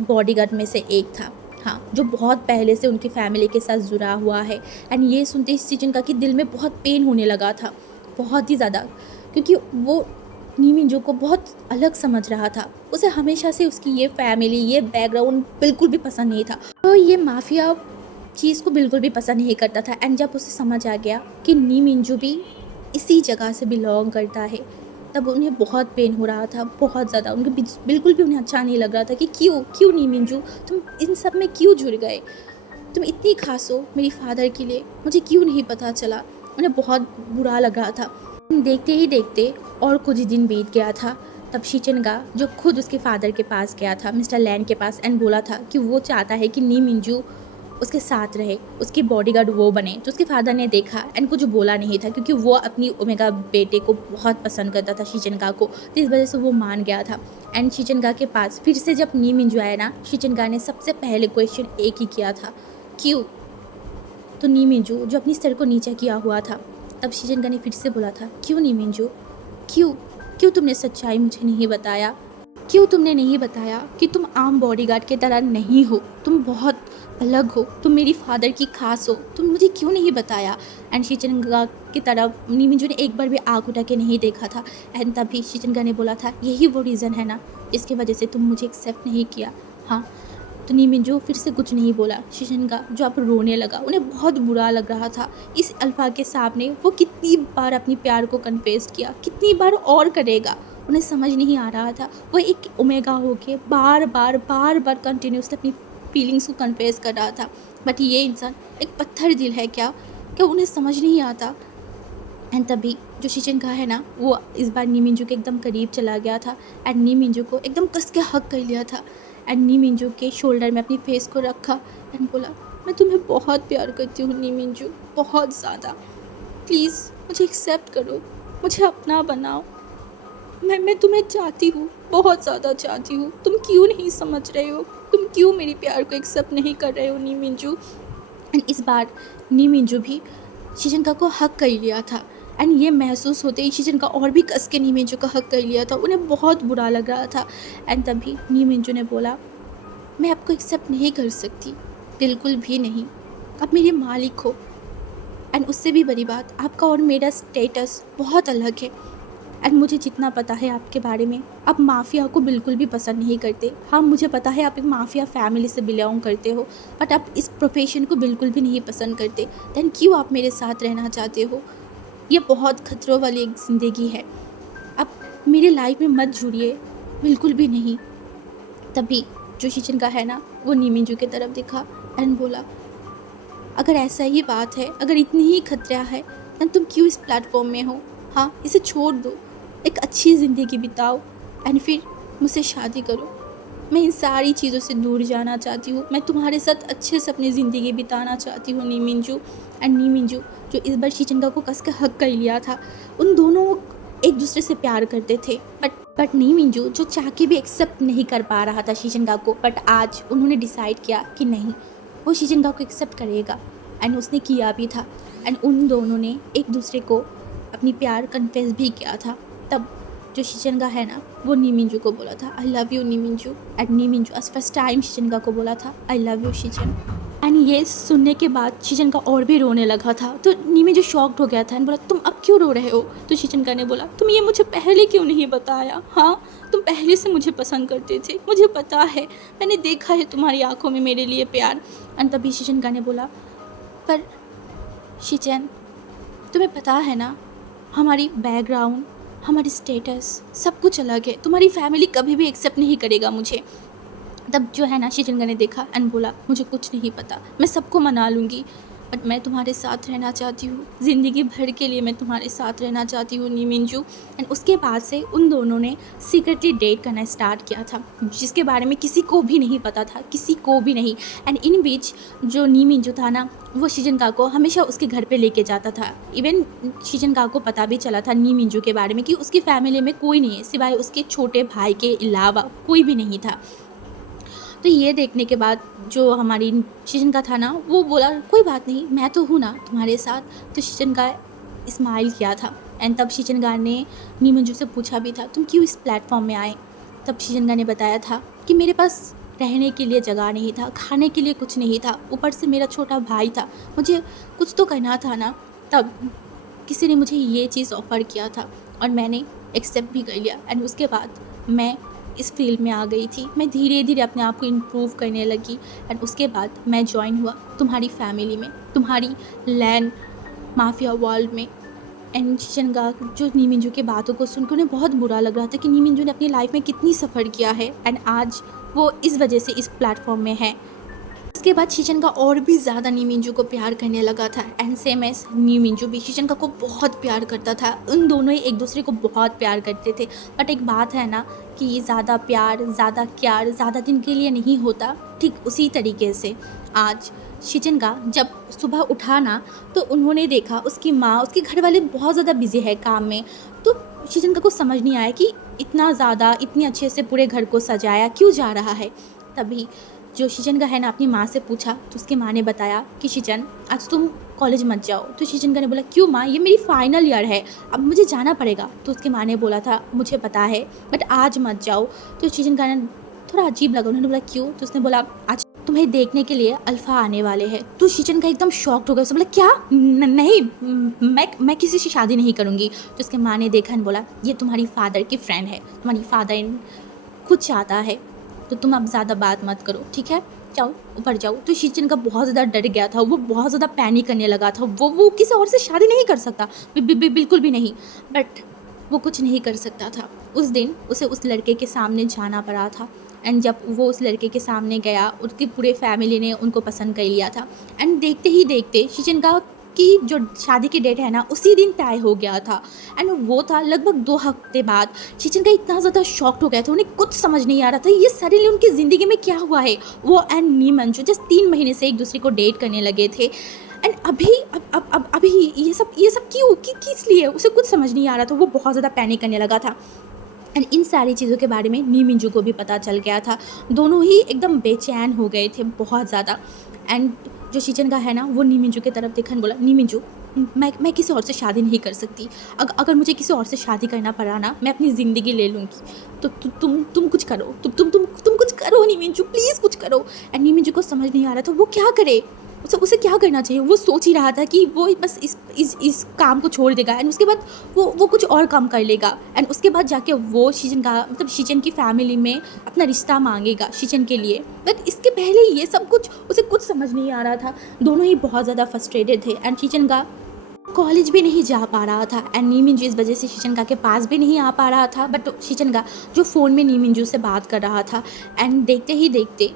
बॉडीगार्ड में से एक था। हाँ जो बहुत पहले से उनकी फैमिली के साथ जुड़ा हुआ है। एंड ये सुनते ही शीशनका के दिल में बहुत पेन होने लगा था, बहुत ही ज़्यादा, क्योंकि वो नी मिंजू को बहुत अलग समझ रहा था। उसे हमेशा से उसकी ये फैमिली, ये बैकग्राउंड बिल्कुल भी पसंद नहीं था, तो ये माफिया चीज़ को बिल्कुल भी पसंद नहीं करता था। एंड जब उसे समझ आ गया कि नी मिंजू भी इसी जगह से बिलोंग करता है, तब उन्हें बहुत पेन हो रहा था, बहुत ज़्यादा। उनके बिल्कुल भी उन्हें अच्छा नहीं लग रहा था कि क्यों नी मिंजू तुम इन सब में क्यों जुड़ गए, तुम इतनी खास हो मेरी फादर के लिए, मुझे क्यों नहीं पता चला। उन्हें बहुत बुरा लग रहा था। देखते ही देखते और कुछ दिन बीत गया था। तब शीशनका जो खुद उसके फादर के पास गया था, मिस्टर लैन के पास, एंड बोला था कि वो चाहता है कि नी मिंजू उसके साथ रहे, उसकी बॉडीगार्ड वो बने। तो उसके फादर ने देखा एंड कुछ बोला नहीं था, क्योंकि वो अपनी ओमेगा बेटे को बहुत पसंद करता था शीशनका को, तो इस वजह से वो मान गया था। एंड शीशनका के पास फिर से जब नी मिंजू आया ना, शीशनका ने सबसे पहले क्वेश्चन एक ही किया था, क्यों। तो नी मिंजू जो अपनी सर को नीचे किया हुआ था, तब शीशनका ने फिर से बोला था क्यों नी मिंजू, क्यों तुमने सच्चाई मुझे नहीं बताया, क्यों तुमने नहीं बताया कि तुम आम बॉडीगार्ड की तरह नहीं हो, तुम बहुत अलग हो, तुम मेरी फादर की खास हो, तुम मुझे क्यों नहीं बताया। एंड शीशनका की तरफ नी मिंजू ने एक बार भी आँख उठा के नहीं देखा था। एंड तभी शीशनका ने बोला था यही वो रीज़न है ना जिसकी वजह से तुम मुझे एक्सेप्ट नहीं किया। हाँ तो नी मिंजू फिर से कुछ नहीं बोला। शीशनका जो अब रोने लगा, उन्हें बहुत बुरा लग रहा था इस अल्फा के सामने। वो कितनी बार अपनी प्यार को कन्फेस किया, कितनी बार और करेगा, उन्हें समझ नहीं आ रहा था। वो एक ओमेगा होके बार बार कंटिन्यूसली अपनी फीलिंग्स को कन्फेस कर रहा था। बट ये इंसान एक पत्थर दिल है क्या उन्हें समझ नहीं आता। एंड तभी जो शीशनका है ना वो इस बार नी मिंजू के एकदम करीब चला गया था एंड नी मिंजू को एकदम कस के हक कर लिया था। एंड नी मिंजू के शोल्डर में अपनी फेस को रखा एंड बोला मैं तुम्हें बहुत प्यार करती हूँ नी मिंजू, बहुत ज़्यादा, प्लीज़ मुझे एक्सेप्ट करो, मुझे अपना बनाओ, मैं तुम्हें चाहती हूँ, बहुत ज़्यादा चाहती हूँ, तुम क्यों नहीं समझ रहे हो, तुम क्यों मेरी प्यार को एक्सेप्ट नहीं कर रहे हो नी मिंजू। एंड इस बार नी मिंजू भी शीशनका को हक कर लिया था। एंड ये महसूस होते ही शीशनका और भी कस के नी मिंजू का हक कर लिया था, उन्हें बहुत बुरा लग रहा था। एंड तभी नी मिंजू ने बोला मैं आपको एक्सेप्ट नहीं कर सकती, बिल्कुल भी नहीं, आप मेरे मालिक हो। एंड उससे भी बड़ी बात, आपका और मेरा स्टेटस बहुत अलग है। एंड मुझे जितना पता है आपके बारे में, आप माफिया को बिल्कुल भी पसंद नहीं करते। हाँ, मुझे पता है आप एक माफिया फैमिली से बिलोंग करते हो, बट आप इस प्रोफेशन को बिल्कुल भी नहीं पसंद करते। देन क्यों आप मेरे साथ रहना चाहते हो? ये बहुत खतरों वाली एक ज़िंदगी है। आप मेरे लाइफ में मत जुड़िए, बिल्कुल भी नहीं। तभी जो शिचन का है ना, वो नीमिंजू की तरफ देखा एंड बोला, अगर ऐसा ही बात है, अगर इतनी ही खतरा है, देन तुम क्यों इस प्लेटफॉर्म में हो? हाँ, इसे छोड़ दो, एक अच्छी ज़िंदगी बिताओ एंड फिर मुझसे शादी करो। मैं इन सारी चीज़ों से दूर जाना चाहती हूँ। मैं तुम्हारे साथ अच्छे से अपनी ज़िंदगी बिताना चाहती हूँ नीमिंजू। एंड नीमिंजू जो इस बार शिचंगा को कस के हक कर लिया था, उन दोनों एक दूसरे से प्यार करते थे, बट नीमिंजू जो चाह के भी एक्सेप्ट नहीं कर पा रहा था शिचंगा को, बट आज उन्होंने डिसाइड किया कि नहीं, वो शिचंगा को एक्सेप्ट करेगा एंड उसने किया भी था। एंड उन दोनों ने एक दूसरे को अपनी प्यार कन्फेस भी किया था। तब जो शिचंगा है ना, वो नीमिंजू को बोला था आई लव यू नीमिंजू। एंड नीमिंजू आज फर्स्ट टाइम शिचंगा को बोला था आई लव यू शिचन। एंड ये सुनने के बाद शिचंगा और भी रोने लगा था। तो नीमिंजू शॉक्ड हो गया था एंड बोला, तुम अब क्यों रो रहे हो? तो शिचंगा ने बोला, तुम ये मुझे पहले क्यों नहीं बताया? हाँ, तुम पहले से मुझे पसंद करते थे, मुझे पता है, मैंने देखा है तुम्हारी आंखों में मेरे लिए प्यार। एंड तभी शिचंगा ने बोला, पर शिचन, तुम्हें पता है ना, हमारी बैकग्राउंड, हमारी स्टेटस सब कुछ अलग है, तुम्हारी फैमिली कभी भी एक्सेप्ट नहीं करेगा मुझे। तब जो है ना शिचंगा ने देखा एंड बोला, मुझे कुछ नहीं पता, मैं सबको मना लूँगी, बट मैं तुम्हारे साथ रहना चाहती हूँ, ज़िंदगी भर के लिए मैं तुम्हारे साथ रहना चाहती हूँ नीमिंजू। एंड उसके बाद से उन दोनों ने सीक्रेटली डेट करना स्टार्ट किया था, जिसके बारे में किसी को भी नहीं पता था, किसी को भी नहीं। एंड इन बीच जो नीमिंजू था ना, वो शिचंगा को हमेशा उसके घर पे लेके जाता था। इवन शिचंगा को पता भी चला था नीमिंजू के बारे में कि उसकी फैमिली में कोई नहीं है, सिवाय उसके छोटे भाई के अलावा कोई भी नहीं था। तो ये देखने के बाद जो हमारी शिचंगा था ना, वो बोला, कोई बात नहीं, मैं तो हूँ ना तुम्हारे साथ। तो शिचंगा स्माइल किया था। एंड तब शिचंगा ने नीमिंजू से पूछा भी था, तुम क्यों इस प्लेटफॉर्म में आए? तब शिचंगा ने बताया था कि मेरे पास रहने के लिए जगह नहीं था, खाने के लिए कुछ नहीं था, ऊपर से मेरा छोटा भाई था, मुझे कुछ तो करना था ना। तब किसी ने मुझे ये चीज़ ऑफ़र किया था और मैंने एक्सेप्ट भी कर लिया। एंड उसके बाद मैं इस फील्ड में आ गई थी, मैं धीरे धीरे अपने आप को इम्प्रूव करने लगी। एंड उसके बाद मैं ज्वाइन हुआ तुम्हारी फैमिली में, तुम्हारी लैंड माफिया वर्ल्ड में। एंड शिचंगा जो नीमिंजू की बातों को सुनकर उन्हें बहुत बुरा लग रहा था कि नीमिंजू ने अपनी लाइफ में कितनी सफ़र किया है एंड आज वो इस वजह से इस प्लेटफॉर्म में है। उसके बाद शिचंगा और भी ज़्यादा नीमिंजू को प्यार करने लगा था। एंड सेम एस नीमिंजू भी शिचंगा को बहुत प्यार करता था। उन दोनों ही एक दूसरे को बहुत प्यार करते थे। बट एक बात है ना कि ये ज़्यादा प्यार, ज़्यादा क्यार ज़्यादा दिन के लिए नहीं होता। ठीक उसी तरीके से आज शिचंगा जब सुबह उठा ना, तो उन्होंने देखा उसकी माँ, उसके घर वाले बहुत ज़्यादा बिजी है काम में। तो शिचंगा को समझ नहीं आया कि इतना ज़्यादा, इतनी अच्छे से पूरे घर को सजाया क्यों जा रहा है। तभी जो शिचंगा है ना, अपनी माँ से पूछा तो उसकी माँ ने बताया कि शिचन, आज तुम कॉलेज मत जाओ। तो शिचंगा ने बोला, क्यों माँ, ये मेरी फाइनल ईयर है, अब मुझे जाना पड़ेगा। तो उसकी माँ ने बोला था, मुझे पता है, बट आज मत जाओ। तो शिचंगा ने थोड़ा अजीब लगा, उन्होंने बोला क्यों? तो उसने बोला, आज तुम्हें देखने के लिए अल्फ़ा आने वाले हैं। तो शिचंगा एकदम शॉक्ड हो गया, उसने बोला, क्या? नहीं, मैं किसी से शादी नहीं करूँगी। तो उसके माँ ने देखा और बोला, ये तुम्हारी फादर की फ्रेंड है, तुम्हारी फादर खुद चाहता है, तो तुम अब ज़्यादा बात मत करो, ठीक है, जाओ ऊपर जाओ। तो शिचंगा बहुत ज़्यादा डर गया था, वो बहुत ज़्यादा पैनिक करने लगा था। वो किसी और से शादी नहीं कर सकता, बिल्कुल भी नहीं, बट वो कुछ नहीं कर सकता था। उस दिन उसे उस लड़के के सामने जाना पड़ा था। एंड जब वो उस लड़के के सामने गया, उसकी पूरे फैमिली ने उनको पसंद कर लिया था। एंड देखते ही देखते शिचंगा की जो शादी की डेट है ना, उसी दिन तय हो गया था। एंड वो था लगभग 2 हफ्ते बाद। शिचंगा इतना ज़्यादा शॉक्ड हो गया था, उन्हें कुछ समझ नहीं आ रहा था ये सडनली उनकी ज़िंदगी में क्या हुआ है। वो एंड नीमिंजू जस्ट 3 महीने से एक दूसरे को डेट करने लगे थे। एंड अभी ये सब क्यों, किस लिए, उसे कुछ समझ नहीं आ रहा था। वो बहुत ज़्यादा पैनिक करने लगा था। एंड इन सारी चीज़ों के बारे में नीमिंजू को भी पता चल गया था। दोनों ही एकदम बेचैन हो गए थे बहुत ज़्यादा। एंड जो शिचंगा है ना, वो नीमिंजू की तरफ देखा और बोला, नीमिंजू, मैं किसी और से शादी नहीं कर सकती। अगर मुझे किसी और से शादी करना पड़ा ना, मैं अपनी ज़िंदगी ले लूँगी। तो तुम कुछ करो, तुम कुछ करो नीमिंजू, प्लीज़ कुछ करो। एंड नीमिंजू को समझ नहीं आ रहा था वो क्या करे। उसे उसे क्या करना चाहिए। वो सोच ही रहा था कि वो बस इस काम को छोड़ देगा एंड उसके बाद वो कुछ और काम कर लेगा एंड उसके बाद जाके वो शीजन का मतलब शीजन की फैमिली में अपना रिश्ता मांगेगा शीजन के लिए। बट इसके पहले ही ये सब कुछ उसे कुछ समझ नहीं आ रहा था। दोनों ही बहुत ज़्यादा फ्रस्ट्रेटेड थे एंड शीजन का कॉलेज भी नहीं जा पा रहा था एंड नी मिंजू इस वजह से शीजनका के पास भी नहीं आ पा रहा था। बट शीजनका जो फ़ोन में नी मिंजू से बात कर रहा था एंड देखते ही देखते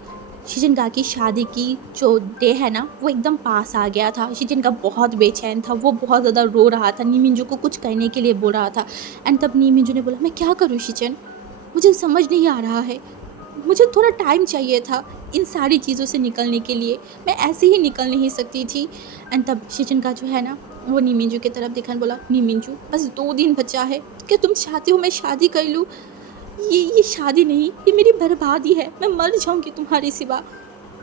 शीजनका की शादी की जो डे है ना वो एकदम पास आ गया था। शीजनका बहुत बेचैन था, वो बहुत ज़्यादा रो रहा था, नी मिंजू को कुछ करने के लिए बोल रहा था एंड तब नी मिंजू ने बोला मैं क्या करूँ शीजन, मुझे समझ नहीं आ रहा है, मुझे थोड़ा टाइम चाहिए था इन सारी चीज़ों से निकलने के लिए, मैं ऐसे ही निकल नहीं सकती थी। एंड तब शीजनका जो है ना वो नी मिंजू की तरफ देखा बोला नी मिंजू बस 2 दिन बचा है, क्या तुम चाहती हो मैं शादी कर लूँ। ये शादी नहीं, ये मेरी बर्बादी है, मैं मर जाऊँगी तुम्हारे सिवा।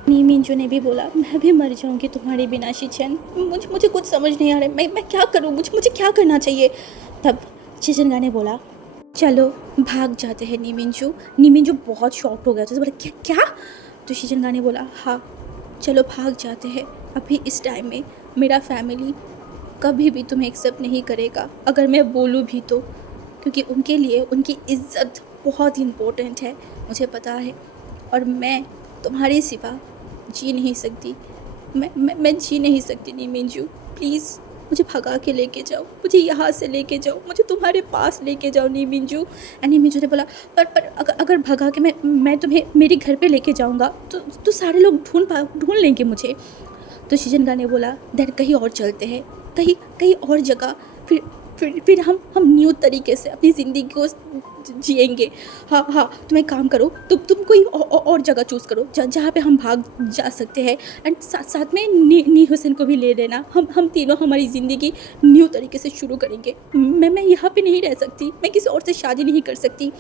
नी मिंजू ने भी बोला मैं भी मर जाऊँगी तुम्हारे बिना शीजन, मुझे कुछ समझ नहीं आ रहा है, मैं क्या करूँ, मुझे क्या करना चाहिए। तब शीजनका ने बोला चलो भाग जाते हैं नी मिंजू। नी मिंजू बहुत शॉक्ड हो गया था, तो बोला क्या क्या। तो शीजनका ने बोला हाँ चलो भाग जाते हैं, अभी इस टाइम में मेरा फैमिली कभी भी तुम्हें एक्सेप्ट नहीं करेगा अगर मैं बोलूँ भी तो, क्योंकि उनके लिए उनकी इज्जत बहुत इम्पोर्टेंट है, मुझे पता है, और मैं तुम्हारे सिवा जी नहीं सकती, मैं जी नहीं सकती नी मिंजू, प्लीज़ मुझे भगा के लेके जाओ, मुझे यहाँ से लेके जाओ, मुझे तुम्हारे पास लेके जाओ नी मिंजू। एंड नी मिंजू ने बोला पर अगर भगा के मैं तुम्हें मेरे घर पे लेके जाऊँगा तो सारे लोग ढूंढ लेंगे मुझे। तो शीजनका ने बोला देन कहीं और चलते हैं, कहीं और जगह, फिर हम न्यू तरीके से अपनी ज़िंदगी को जिएंगे। हाँ तुम एक काम करो, तुम कोई और जगह चूज़ करो जहाँ पे हम भाग जा सकते हैं एंड साथ में नी हुसैन को भी ले लेना, हम तीनों हमारी ज़िंदगी न्यू तरीके से शुरू करेंगे। मैं यहाँ पे नहीं रह सकती, मैं किसी और से शादी नहीं कर सकती।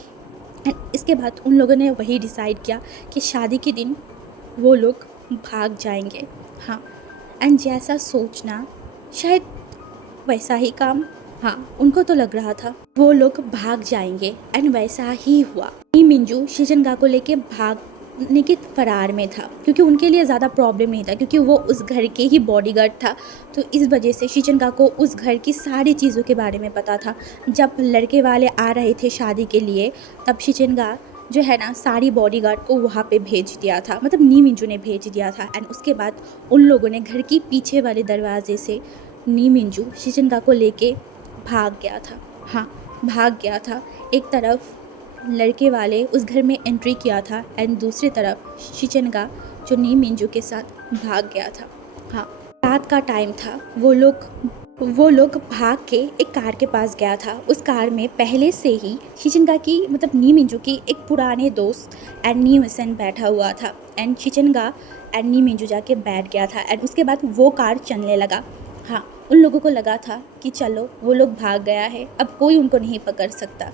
एंड इसके बाद उन लोगों ने वही डिसाइड किया कि शादी के दिन वो लोग भाग जाएंगे। हाँ एंड जैसा सोचना शायद वैसा ही काम, हाँ उनको तो लग रहा था वो लोग भाग जाएंगे एंड वैसा ही हुआ। नी मिंजू शीजनका को लेके भागने के फरार में था क्योंकि उनके लिए ज़्यादा प्रॉब्लम नहीं था क्योंकि वो उस घर के ही बॉडीगार्ड था। तो इस वजह से शीजनका को उस घर की सारी चीज़ों के बारे में पता था। जब लड़के वाले आ रहे थे शादी के लिए तब शीजनका जो है ना सारी बॉडीगार्ड को वहाँ पे भेज दिया था, मतलब नी मिंजू ने भेज दिया था। एंड उसके बाद उन लोगों ने घर की पीछे वाले दरवाजे से नी मिंजू शीजनका को लेके भाग गया था। हाँ भाग गया था। एक तरफ लड़के वाले उस घर में एंट्री किया था एंड दूसरी तरफ शीजनका जो नी मिंजू के साथ भाग गया था। हाँ रात का टाइम था, वो लोग भाग के एक कार के पास गया था। उस कार में पहले से ही शीजनका की मतलब नी मिंजू की एक पुराने दोस्त एंड नी हुसैन बैठा हुआ था एंड शीजनका एंड नी मिंजू जाके बैठ गया था एंड उसके बाद वो कार चलने लगा। हाँ उन लोगों को लगा था कि चलो वो लोग भाग गया है, अब कोई उनको नहीं पकड़ सकता।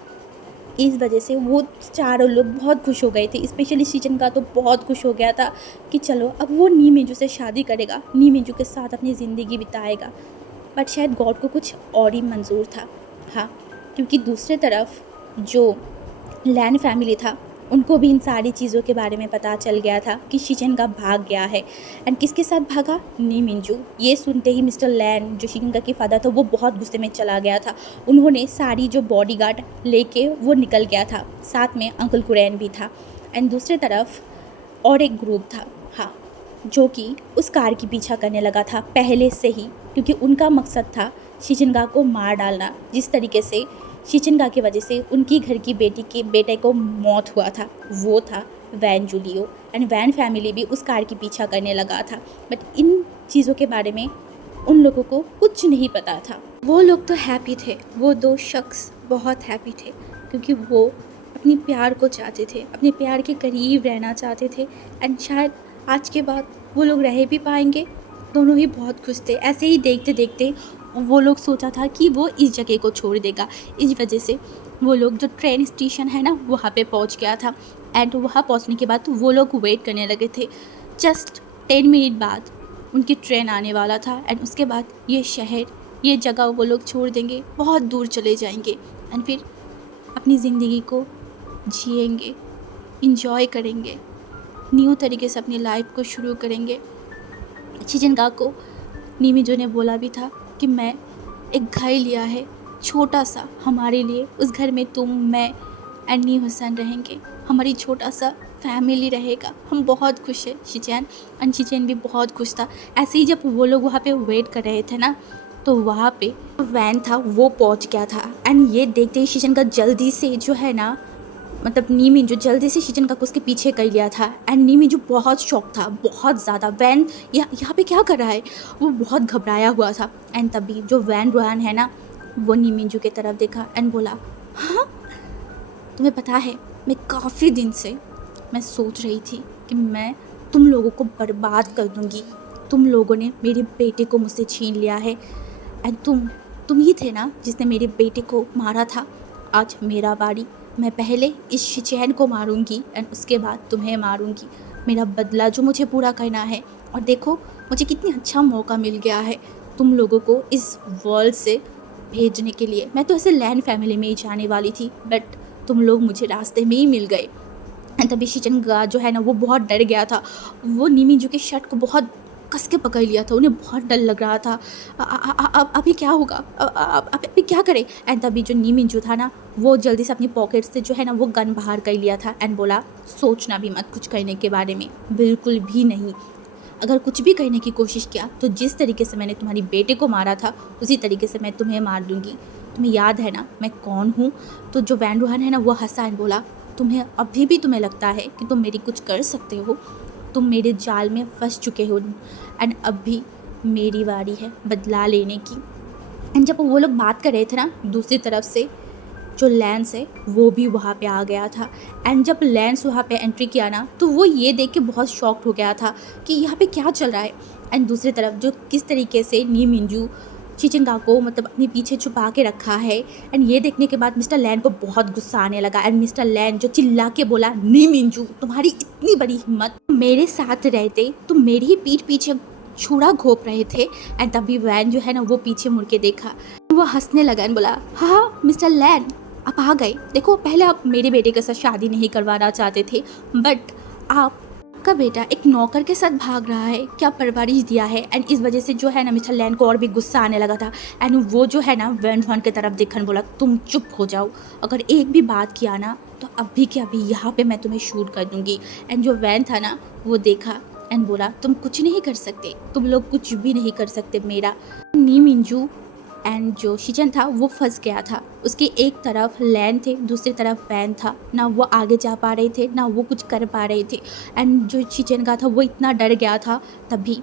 इस वजह से वो चारों लोग बहुत खुश हो गए थे, स्पेशली शीजनका तो बहुत खुश हो गया था कि चलो अब वो नी मिंजू से शादी करेगा, नी मिंजू के साथ अपनी ज़िंदगी बिताएगा। बट शायद गॉड को कुछ और ही मंजूर था। हाँ क्योंकि दूसरे तरफ जो लैन फैमिली था उनको भी इन सारी चीज़ों के बारे में पता चल गया था कि शीजनका भाग गया है एंड किसके साथ भागा, नी मिंजू। ये सुनते ही मिस्टर लैन जो शीजनका के फादर था वो बहुत गुस्से में चला गया था। उन्होंने सारी जो बॉडीगार्ड लेके वो निकल गया था, साथ में अंकल कुरैन भी था एंड दूसरी तरफ और एक ग्रुप था हाँ जो कि उस कार की पीछा करने लगा था पहले से ही, क्योंकि उनका मकसद था शीजनका को मार डालना। जिस तरीके से शीजनका की वजह से उनकी घर की बेटे को मौत हुआ था वो था Van Julio and Van family भी उस कार की पीछा करने लगा था। बट इन चीज़ों के बारे में उन लोगों को कुछ नहीं पता था। वो लोग तो हैप्पी थे, वो दो शख्स बहुत हैप्पी थे क्योंकि वो अपनी प्यार को चाहते थे, अपने प्यार के करीब रहना चाहते थे एंड शायद आज के बाद वो लोग रह भी पाएंगे। दोनों ही बहुत खुश थे। ऐसे ही देखते देखते वो लोग सोचा था कि वो इस जगह को छोड़ देगा। इस वजह से वो लोग जो ट्रेन स्टेशन है ना वहाँ पे पहुँच गया था एंड वहाँ पहुँचने के बाद वो लोग वेट करने लगे थे। जस्ट 10 मिनट बाद उनकी ट्रेन आने वाला था एंड उसके बाद ये शहर, ये जगह वो लोग छोड़ देंगे, बहुत दूर चले जाएंगे एंड फिर अपनी ज़िंदगी को जिएंगे, इंजॉय करेंगे, न्यू तरीके से अपनी लाइफ को शुरू करेंगे। शिजनगा को नीमिजो ने बोला भी था कि मैं एक घर लिया है छोटा सा हमारे लिए, उस घर में तुम, मैं एंड नी हुसैन रहेंगे, हमारी छोटा सा फैमिली रहेगा, हम बहुत खुश है शिचैन। एंड शिचैन भी बहुत खुश था। ऐसे ही जब वो लोग वहाँ पे वेट कर रहे थे ना, तो वहाँ पे वैन था वो पहुँच गया था। एंड ये देखते ही शिचैन जल्दी से जो है ना, मतलब नीमिंजो जल्दी से शिचनगा को उसके पीछे कर लिया था। एंड नीमिंजो बहुत शॉक था, बहुत ज़्यादा। वैन यहाँ पे क्या कर रहा है, वो बहुत घबराया हुआ था। एंड तभी जो वैन रोहन है ना, वो नीमिंजो की तरफ देखा एंड बोला, हाँ तुम्हें पता है मैं काफ़ी दिन से मैं सोच रही थी कि मैं तुम लोगों को बर्बाद कर दूँगी। तुम लोगों ने मेरे बेटे को मुझसे छीन लिया है। एंड तुम ही थे ना जिसने मेरे बेटे को मारा था। आज मेरा बारी, मैं पहले इस शिचैन को मारूंगी एंड उसके बाद तुम्हें मारूंगी। मेरा बदला जो मुझे पूरा करना है। और देखो मुझे कितनी अच्छा मौका मिल गया है तुम लोगों को इस वर्ल्ड से भेजने के लिए। मैं तो ऐसे लैंड फैमिली में ही जाने वाली थी, बट तुम लोग मुझे रास्ते में ही मिल गए। एंड तभी शिचनगा जो है ना, वो बहुत डर गया था। वो नीमिंजो के शर्ट को बहुत कस के पकड़ लिया था, उन्हें बहुत डर लग रहा था। अभी क्या होगा, अभी क्या करें। एंड तभी जो नीमिंजो था ना, वो जल्दी से अपनी पॉकेट से जो है ना वो गन बाहर कर लिया था एंड बोला, सोचना भी मत कुछ करने के बारे में, बिल्कुल भी नहीं। अगर कुछ भी करने की कोशिश किया तो जिस तरीके से मैंने तुम्हारी बेटे को मारा था उसी तरीके से मैं तुम्हें मार दूंगी। तुम्हें याद है ना मैं कौन हूँ। तो जो वैन रोहन है ना, वो हंसा एंड बोला, तुम्हें अभी भी तुम्हें लगता है कि तुम मेरी कुछ कर सकते हो। तुम मेरे जाल में फंस चुके हो एंड अब भी मेरी बारी है बदला लेने की। एंड जब वो लोग बात कर रहे थे ना, दूसरी तरफ से जो लैंस है वो भी वहाँ पे आ गया था। एंड जब लैंस वहाँ पे एंट्री किया ना, तो वो ये देख के बहुत शॉक्ड हो गया था कि यहाँ पे क्या चल रहा है। एंड दूसरी तरफ जो किस तरीके से नीमिंजू शिचनगा को मतलब अपने पीछे छुपा के रखा है। एंड ये देखने के बाद मिस्टर लैन को बहुत गुस्सा आने लगा। एंड मिस्टर लैन जो चिल्ला के बोला, नीमिंजू तुम्हारी इतनी बड़ी हिम्मत, मेरे साथ रहते तुम मेरी ही पीठ पीछे छुरा घोप रहे थे। एंड तभी वैन जो है ना, वो पीछे मुड़ के देखा, वो हंसने लगा एंड बोला, हाँ मिस्टर लैन आप आ गए। देखो पहले आप मेरे बेटे के साथ शादी नहीं करवाना चाहते थे, बट आपका बेटा एक नौकर के साथ भाग रहा है, क्या परवरिश दिया है। एंड इस वजह से जो है ना मिस्टर लैन को और भी गुस्सा आने लगा था। एंड वो जो है ना वैन रोहन की तरफ देखकर बोला, तुम चुप हो जाओ, अगर एक भी बात किया ना तो अभी के अभी यहाँ पे मैं तुम्हें शूट कर दूँगी। एंड जो वैन था ना, वो देखा एंड बोला, तुम कुछ नहीं कर सकते, तुम लोग कुछ भी नहीं कर सकते मेरा। नीमिंजू एंड जो शिचन था वो फंस गया था। उसके एक तरफ लैन थे, दूसरी तरफ वैन था। ना वो आगे जा पा रहे थे, ना वो कुछ कर पा रहे थे। एंड जो शिचन का था वो इतना डर गया था। तभी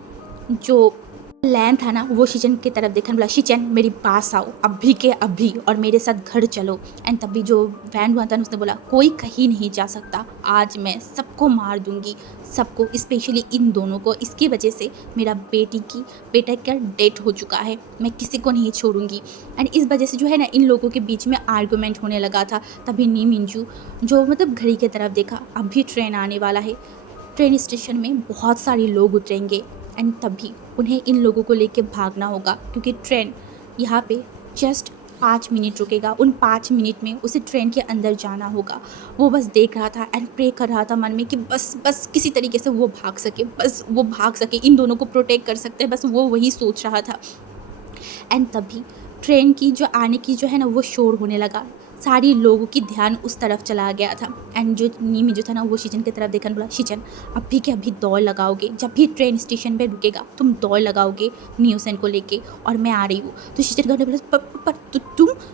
जो लैन था ना, वो शिचन की तरफ देखने बोला, शिचन मेरे पास आओ अभी के अभी और मेरे साथ घर चलो। एंड तभी जो वैन हुआ था उसने बोला, कोई कहीं नहीं जा सकता, आज मैं सबको मार दूंगी, सबको, स्पेशली इन दोनों को। इसकी वजह से मेरा बेटा का डेथ हो चुका है, मैं किसी को नहीं छोड़ूंगी। एंड इस वजह से जो है ना इन लोगों के बीच में आर्गूमेंट होने लगा था। तभी नीमिंजू जो मतलब घड़ी की तरफ देखा, अभी ट्रेन आने वाला है, ट्रेन स्टेशन में बहुत सारे लोग उतरेंगे। एंड तभी उन्हें इन लोगों को लेके भागना होगा, क्योंकि ट्रेन यहाँ पे जस्ट 5 मिनट रुकेगा। उन 5 मिनट में उसे ट्रेन के अंदर जाना होगा। वो बस देख रहा था एंड प्रे कर रहा था मन में कि बस किसी तरीके से वो भाग सके, बस वो भाग सके, इन दोनों को प्रोटेक्ट कर सकते हैं, बस वो वही सोच रहा था। एंड तभी ट्रेन की जो आने की जो है ना वो शोर होने लगा। सारी लोगों की ध्यान उस तरफ चला गया था। एंड जो नीमी जो था ना, वो शिचन की तरफ देखकर बोला, शिचन अभी के अभी दौड़ लगाओगे, जब भी ट्रेन स्टेशन पे रुकेगा तुम दौड़ लगाओगे न्यूसन को लेके, और मैं आ रही हूँ। तो शिचन ने बोला, पर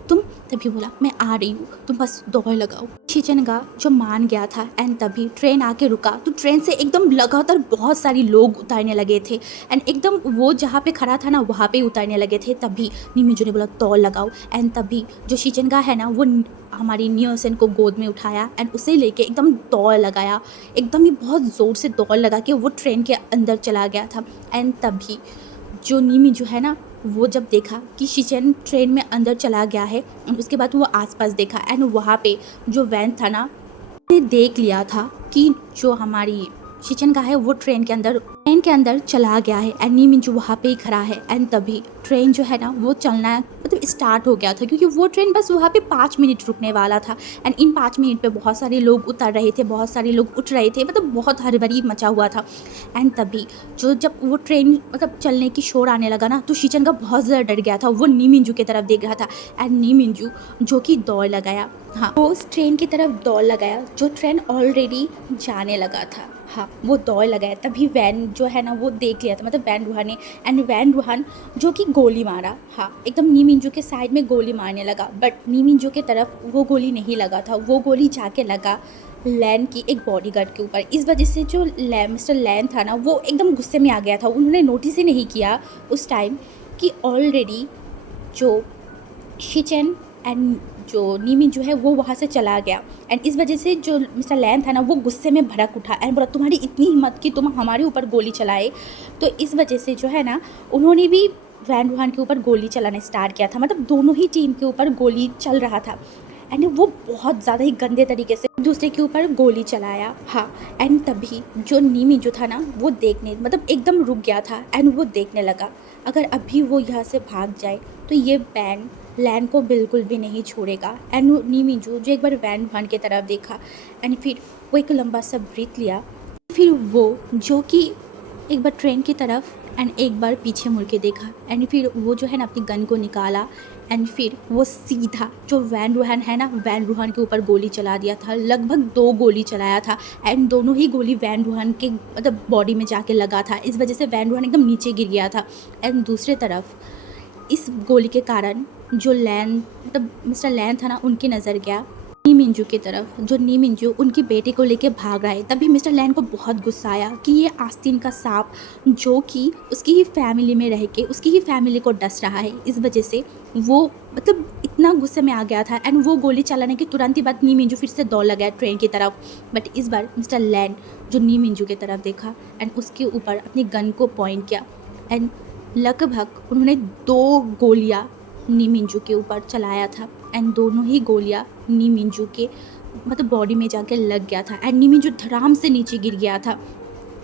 तुम तभी बोला, मैं आ रही हूँ, तुम बस दौड़ लगाओ। शिचनगा जो मान गया था। एंड तभी ट्रेन आके रुका, तो ट्रेन से एकदम लगातार बहुत सारी लोग उतारने लगे थे। एंड एकदम वो जहाँ पे खड़ा था ना वहाँ पे उतारने लगे थे। तभी नीमिजू ने बोला, दौड़ लगाओ। एंड तभी जो शिचनगा है ना, वो हमारी न्यूसन को गोद में उठाया एंड उसे लेके एकदम दौड़ लगाया, एकदम ही बहुत ज़ोर से दौड़ लगा के वो ट्रेन के अंदर चला गया था। एंड तभी जो नीमिजू है ना, वो जब देखा कि शिचन ट्रेन में अंदर चला गया है, उसके बाद वो आसपास देखा। एंड वहाँ पे जो वैन था ना, ने देख लिया था कि जो हमारी शिचन का है वो ट्रेन के अंदर चला गया है एंड नी मिंजू वहाँ पे ही खड़ा है। एंड तभी ट्रेन जो है ना वो चलना मतलब स्टार्ट हो गया था, क्योंकि वो ट्रेन बस वहाँ पे 5 मिनट रुकने वाला था। एंड इन 5 मिनट पे बहुत सारे लोग उतर रहे थे, बहुत सारे लोग उठ रहे थे, मतलब बहुत हड़बड़ी मचा हुआ था। एंड तभी जब वो ट्रेन मतलब चलने की शोर आने लगा ना, तो शिचन का बहुत ज़्यादा डर गया था। वो नी मिंजू की तरफ देख रहा था एंड नी मिंजू जो कि दौड़ लगाया, हाँ वो उस ट्रेन की तरफ दौड़ लगाया जो ट्रेन ऑलरेडी जाने लगा था। हाँ वो दौड़ लगाया, तभी वैन जो है ना वो देख लिया था, मतलब वैन रुहान ने। एंड वैन रुहान जो कि गोली मारा, हाँ एकदम नी मिंजू के साइड में गोली मारने लगा, बट नी मिंजू के तरफ वो गोली नहीं लगा था, वो गोली जाके लगा लैन की एक बॉडीगार्ड के ऊपर। इस वजह से जो मिस्टर लैन था ना वो एकदम गुस्से में आ गया था। उन्होंने नोटिस ही नहीं किया उस टाइम कि ऑलरेडी जो शिचन एंड जो नी मिंजू है वो वहाँ से चला गया। एंड इस वजह से जो मिस्टर लैन था ना वो गुस्से में भड़क उठा एंड बोला तुम्हारी इतनी हिम्मत कि तुम हमारे ऊपर गोली चलाए। तो इस वजह से जो है ना उन्होंने भी वैन रुहान के ऊपर गोली चलाना स्टार्ट किया था, मतलब दोनों ही टीम के ऊपर गोली चल रहा था। एंड वो बहुत ज़्यादा ही गंदे तरीके से दूसरे के ऊपर गोली चलाया, हाँ। एंड तभी जो नी मिंजू था ना वो देखने मतलब एकदम रुक गया था एंड वो देखने लगा अगर अभी वो यहाँ से भाग जाए तो ये बैंड लैन को बिल्कुल भी नहीं छोड़ेगा। एंड नी मिंजू जो एक बार वैन रुहान की तरफ देखा एंड फिर वो एक लंबा सा ब्रीथ लिया, फिर वो जो कि एक बार ट्रेन की तरफ एंड एक बार पीछे मुड़ के देखा एंड फिर वो जो है ना अपनी गन को निकाला एंड फिर वो सीधा जो वैन रुहान है ना वैन रुहान के ऊपर गोली चला दिया था। लगभग 2 गोली चलाया था एंड दोनों ही गोली वैन रुहान के मतलब बॉडी में जाके लगा था। इस वजह से वैन रुहान एकदम नीचे गिर गया था। एंड दूसरे तरफ इस गोली के कारण जो लैन मतलब मिस्टर लैन था ना उनकी नज़र गया नी मिंजू की तरफ, जो नी मिंजू उनकी बेटे को लेके भाग रहा है। तभी मिस्टर लैन को बहुत गुस्सा आया कि ये आस्तीन का सांप जो कि उसकी ही फैमिली में रह के उसकी ही फैमिली को डस रहा है। इस वजह से वो मतलब इतना गुस्से में आ गया था एंड वो गोली चलाने के तुरंत ही बाद नी मिंजू फिर से दौड़ लगा ट्रेन की तरफ। बट इस बार मिस्टर लैन जो नी मिंजू की तरफ देखा एंड उसके ऊपर अपनी गन को पॉइंट किया एंड लगभग उन्होंने 2 गोलियाँ नी मिंजू के ऊपर चलाया था एंड दोनों ही गोलियाँ नी मिंजू के मतलब बॉडी में जाके लग गया था एंड नी मिंजू धड़ाम से नीचे गिर गया था।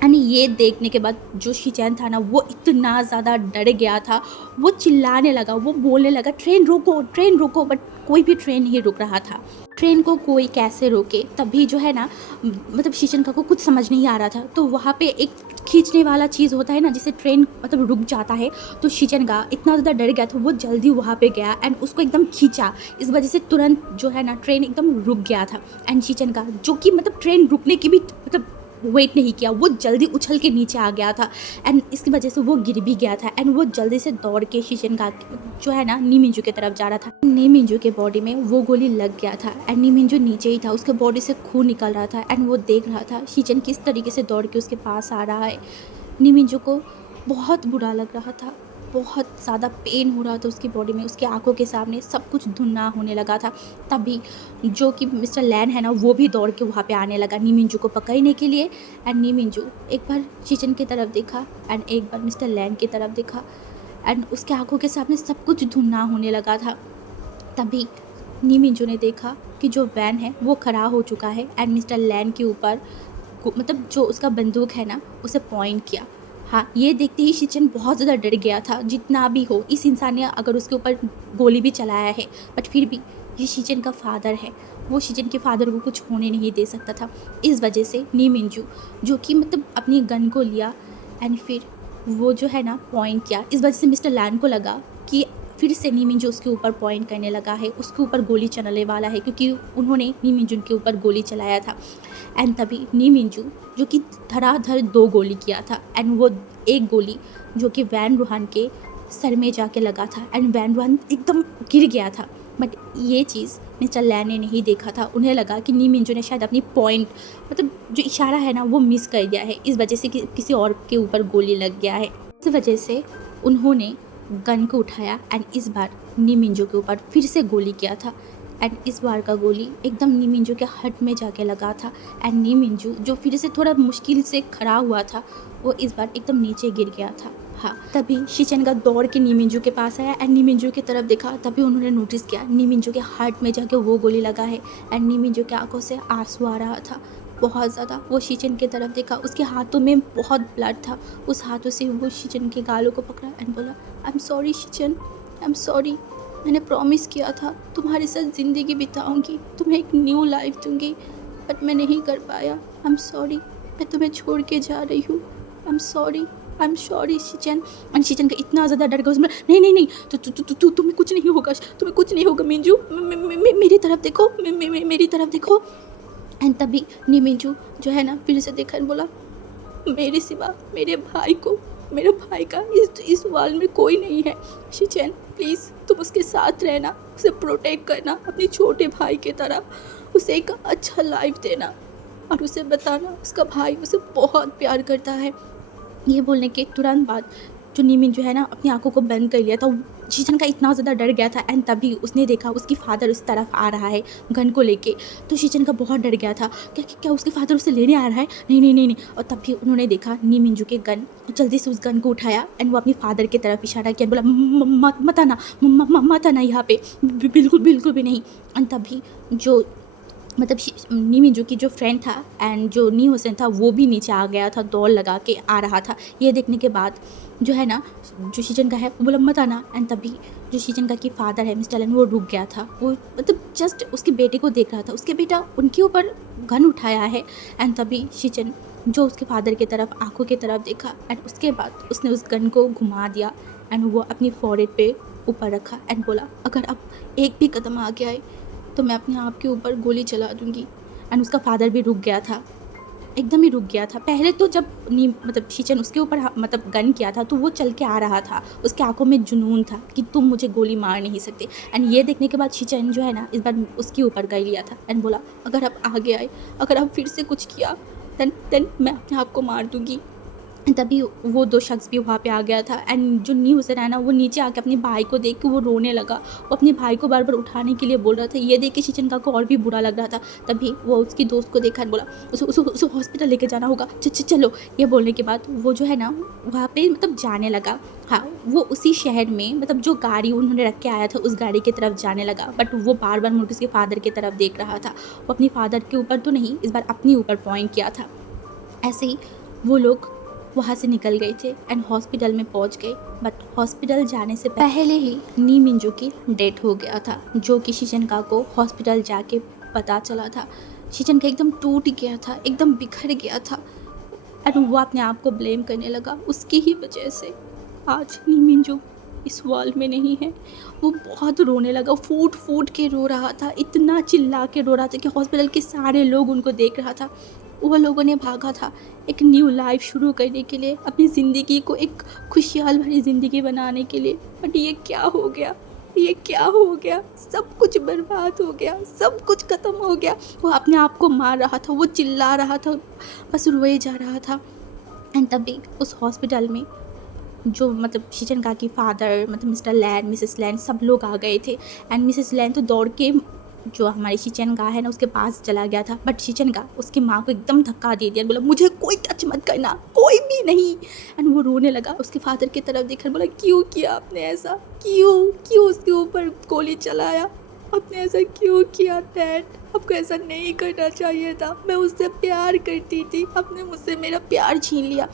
एंड ये देखने के बाद जो शिचैन था ना वो इतना ज़्यादा डर गया था, वो चिल्लाने लगा, वो बोलने लगा ट्रेन रोको, बट कोई भी ट्रेन नहीं रुक रहा था। ट्रेन को कोई कैसे रोके, तभी जो है ना मतलब शिचन का को कुछ समझ नहीं आ रहा था। तो वहाँ पे एक खींचने वाला चीज़ होता है ना जिससे ट्रेन मतलब रुक जाता है। तो शिचन का इतना ज़्यादा डर गया था वो जल्दी वहाँ पे गया एंड उसको एकदम खींचा। इस वजह से तुरंत जो है ना ट्रेन एकदम रुक गया था एंड शिचन का जो कि मतलब ट्रेन रुकने की भी मतलब वेट नहीं किया, वो जल्दी उछल के नीचे आ गया था एंड इसकी वजह से वो गिर भी गया था एंड वो जल्दी से दौड़ के शिचन का जो है ना नी मिंजू की तरफ जा रहा था। नी मिंजू के बॉडी में वो गोली लग गया था एंड नी मिंजू नीचे ही था, उसके बॉडी से खून निकल रहा था एंड वो देख रहा था शिचन किस तरीके से दौड़ के उसके पास आ रहा है। नी मिंजू को बहुत बुरा लग रहा था, बहुत ज़्यादा पेन हो रहा था उसकी बॉडी में, उसकी आंखों के सामने सब कुछ धुंधला होने लगा था। तभी जो कि मिस्टर लैन है ना वो भी दौड़ के वहाँ पे आने लगा नी मिंजू को पकड़ने के लिए एंड नी मिंजू एक बार शिचन की तरफ देखा एंड एक बार मिस्टर लैन की तरफ देखा एंड उसके आंखों के सामने सब कुछ धुंधला होने लगा था। तभी नी मिंजू ने देखा कि जो वैन है वो खड़ा हो चुका है एंड मिस्टर लैन के ऊपर मतलब जो उसका बंदूक है ना उसे पॉइंट किया। हाँ ये देखते ही शिचन बहुत ज़्यादा डर गया था। जितना भी हो इस इंसान ने अगर उसके ऊपर गोली भी चलाया है बट फिर भी ये शिचन का फादर है, वो शिचन के फादर को कुछ होने नहीं दे सकता था। इस वजह से नी मिंजू जो कि मतलब अपनी गन को लिया एंड फिर वो जो है ना पॉइंट किया। इस वजह से मिस्टर लैन को लगा कि फिर से नी मिंजू उसके ऊपर पॉइंट करने लगा है, उसके ऊपर गोली चलाने वाला है क्योंकि उन्होंने नी मिंजू के ऊपर गोली चलाया था। एंड तभी नी मिंजू जो कि धड़ाधड़ 2 गोली किया था एंड वो एक गोली जो कि वैन रुहान के सर में जाके लगा था एंड वैन रुहान एकदम गिर गया था। बट ये चीज़ मिस्टर लैन ने नहीं देखा था, उन्हें लगा कि नी मिंजू ने शायद अपनी पॉइंट मतलब जो इशारा है ना वो मिस कर दिया है, इस वजह से किसी और के ऊपर गोली लग गया है। इस वजह से उन्होंने गन को उठाया एंड इस बार नी मिंजू के ऊपर फिर से गोली किया था एंड इस बार का गोली एकदम नी मिंजू के हट में जाके लगा था एंड नी मिंजू जो फिर से थोड़ा मुश्किल से खड़ा हुआ था वो इस बार एकदम नीचे गिर गया था। हाँ तभी शिचन का दौड़ के नी मिंजू के पास आया एंड नी मिंजू की तरफ देखा। तभी उन्होंने नोटिस किया नी मिंजू के हार्ट में जाके वो गोली लगा है एंड नी मिंजू के आंखों से आंसू आ रहा था। बहुत ज़्यादा। वो शीचन की तरफ देखा, उसके हाथों में बहुत ब्लड था। उस हाथों से वो शीचन के गालों को पकड़ा एंड बोला, I am sorry Shinchan, I am sorry. मैंने प्रॉमिस किया था तुम्हारे साथ ज़िंदगी बिताऊंगी, तुम्हें एक न्यू लाइफ दूंगी, बट मैं नहीं कर पाया। आई एम सॉरी, मैं तुम्हें छोड़ के जा रही हूँ। I am sorry, I am sorry Shinchan. And Shinchan का इतना ज़्यादा डर गया, उसमें नहीं नहीं नहीं, तुम्हें कुछ नहीं होगा, तुम्हें कुछ नहीं होगा मिंजू, मेरी तरफ देखो, मेरी तरफ देखो। एंड तभी नीमिंजू जो है ना फिर से देखा और बोला, मेरे सिवा मेरे भाई को, मेरे भाई का इस वर्ल्ड में कोई नहीं है। शिचेन प्लीज़ तुम उसके साथ रहना, उसे प्रोटेक्ट करना अपने छोटे भाई की तरह, उसे एक अच्छा लाइफ देना और उसे बताना उसका भाई उसे बहुत प्यार करता है। ये बोलने के तुरंत बाद जो नीमिन जो है ना अपनी आंखों को बंद कर लिया था। शीचन का इतना ज़्यादा डर गया था एंड तभी उसने देखा उसकी फादर उस तरफ आ रहा है गन को लेके। तो शीचन का बहुत डर गया था, क्या क्या क्या उसके फादर उसे लेने आ रहा है, नहीं नहीं नहीं नहीं। और तभी उन्होंने देखा नीमिंजू के गन, जल्दी से उस गन को उठाया एंड वो अपनी फादर की तरफ इशारा किया, बोला मत आना, मत आना यहाँ पे, बिल्कुल बिल्कुल भी नहीं। एंड तभी जो मतलब नीमिंजू की जो फ्रेंड था एंड जो नी हुसैन था वो भी नीचे आ गया था, दौड़ लगा के आ रहा था। ये देखने के बाद जो है ना जो शीचन का है वो बोला मत आना। एंड तभी जो शीचन का की फादर है मिस्टर लेन वो रुक गया था, वो मतलब जस्ट उसके बेटे को देख रहा था। उसके बेटा उनके ऊपर गन उठाया है एंड तभी शीचन जो उसके फादर की तरफ आंखों की तरफ देखा एंड उसके बाद उसने उस गन को घुमा दिया एंड वो अपनी फॉरहेड पे ऊपर रखा एंड बोला, अगर अब एक भी कदम आगे आए तो मैं अपने आप के ऊपर गोली चला दूंगी। एंड उसका फादर भी रुक गया था, एकदम ही रुक गया था। पहले तो जब मतलब शीचन उसके ऊपर मतलब गन किया था तो वो चल के आ रहा था, उसके आंखों में जुनून था कि तुम मुझे गोली मार नहीं सकते। एंड ये देखने के बाद शीचन जो है ना इस बार उसके ऊपर गन लिया था एंड बोला, अगर आप आगे आए, अगर आप फिर से कुछ किया देन मैं अपने आप को मार दूंगी। तभी वो दो शख्स भी वहाँ पे आ गया था एंड जो नी हुसैन है ना वो नीचे आके अपने भाई को देख के वो रोने लगा। वो अपने भाई को बार बार उठाने के लिए बोल रहा था। ये देख के शीचन को और भी बुरा लग रहा था। तभी वो उसकी दोस्त को देखा और बोला, उसे हॉस्पिटल लेके जाना होगा, चलो। ये बोलने के बाद वो जो है ना वहाँ पे मतलब जाने लगा। हाँ, वो उसी शहर में मतलब जो गाड़ी उन्होंने रख के आया था उस गाड़ी की तरफ जाने लगा, बट वो बार बार मुड़ के उसके फादर की तरफ देख रहा था। वो अपने फादर के ऊपर तो नहीं, इस बार अपने ऊपर पॉइंट किया था। ऐसे ही वो लोग वहाँ से निकल गए थे एंड हॉस्पिटल में पहुँच गए। बट हॉस्पिटल जाने से पहले ही नी मिंजू की डेथ हो गया था, जो कि शीचनका को हॉस्पिटल जाके पता चला था। शीचनका एकदम टूट गया था, एकदम बिखर गया था एंड वो अपने आप को ब्लेम करने लगा। उसकी ही वजह से आज नी मिंजू इस वर्ल्ड में नहीं है। वो बहुत रोने लगा, फूट फूट के रो रहा था, इतना चिल्ला के रो रहा था कि हॉस्पिटल के सारे लोग उनको देख रहा था। वो लोगों ने भागा था एक न्यू लाइफ शुरू करने के लिए, अपनी ज़िंदगी को एक खुशहाल भरी ज़िंदगी बनाने के लिए। बट ये क्या हो गया, ये क्या हो गया, सब कुछ बर्बाद हो गया, सब कुछ ख़त्म हो गया। वो अपने आप को मार रहा था, वो चिल्ला रहा था, बस रोए जा रहा था। एंड तभी उस हॉस्पिटल में जो मतलब शीचनका की फादर मतलब मिस्टर लैन, मिसेस लैन सब लोग आ गए थे एंड मिसेस लैन तो दौड़ के जो हमारी शीचनका है ना उसके पास चला गया था। बट शीचनका उसकी माँ को एकदम धक्का दे दिया, बोला मुझे कोई टच मत करना, कोई भी नहीं। एंड वो रोने लगा, उसके फादर की तरफ देखकर बोला, क्यों किया आपने ऐसा, क्यों उसके ऊपर गोली चलाया, आपने ऐसा क्यों किया डैड, आपको ऐसा नहीं करना चाहिए था, मैं उससे प्यार करती थी, आपने मुझसे मेरा प्यार छीन लिया।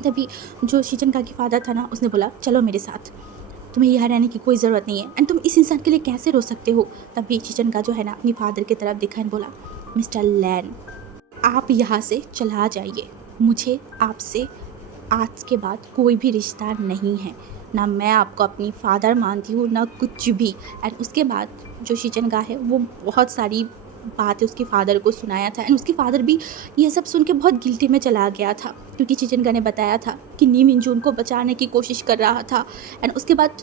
तभी जो शीचनका की फादर था ना उसने बोला, चलो मेरे साथ, तुम्हें यहाँ रहने की कोई ज़रूरत नहीं है एंड तुम इस इंसान के लिए कैसे रो सकते हो। तभी शीचनका जो है ना अपनी फादर की तरफ देखा और बोला, मिस्टर लैन आप यहाँ से चला जाइए, मुझे आपसे आज के बाद कोई भी रिश्ता नहीं है, ना मैं आपको अपनी फादर मानती हूँ ना कुछ भी। एंड उसके बाद जो शीचनका है वो बहुत सारी बातें उसके फादर को सुनाया था एंड उसके फादर भी ये सब सुन के बहुत गिल्टी में चला गया था, क्योंकि शीचनका ने बताया था कि नी मिंजू उनको बचाने की कोशिश कर रहा था। एंड उसके बाद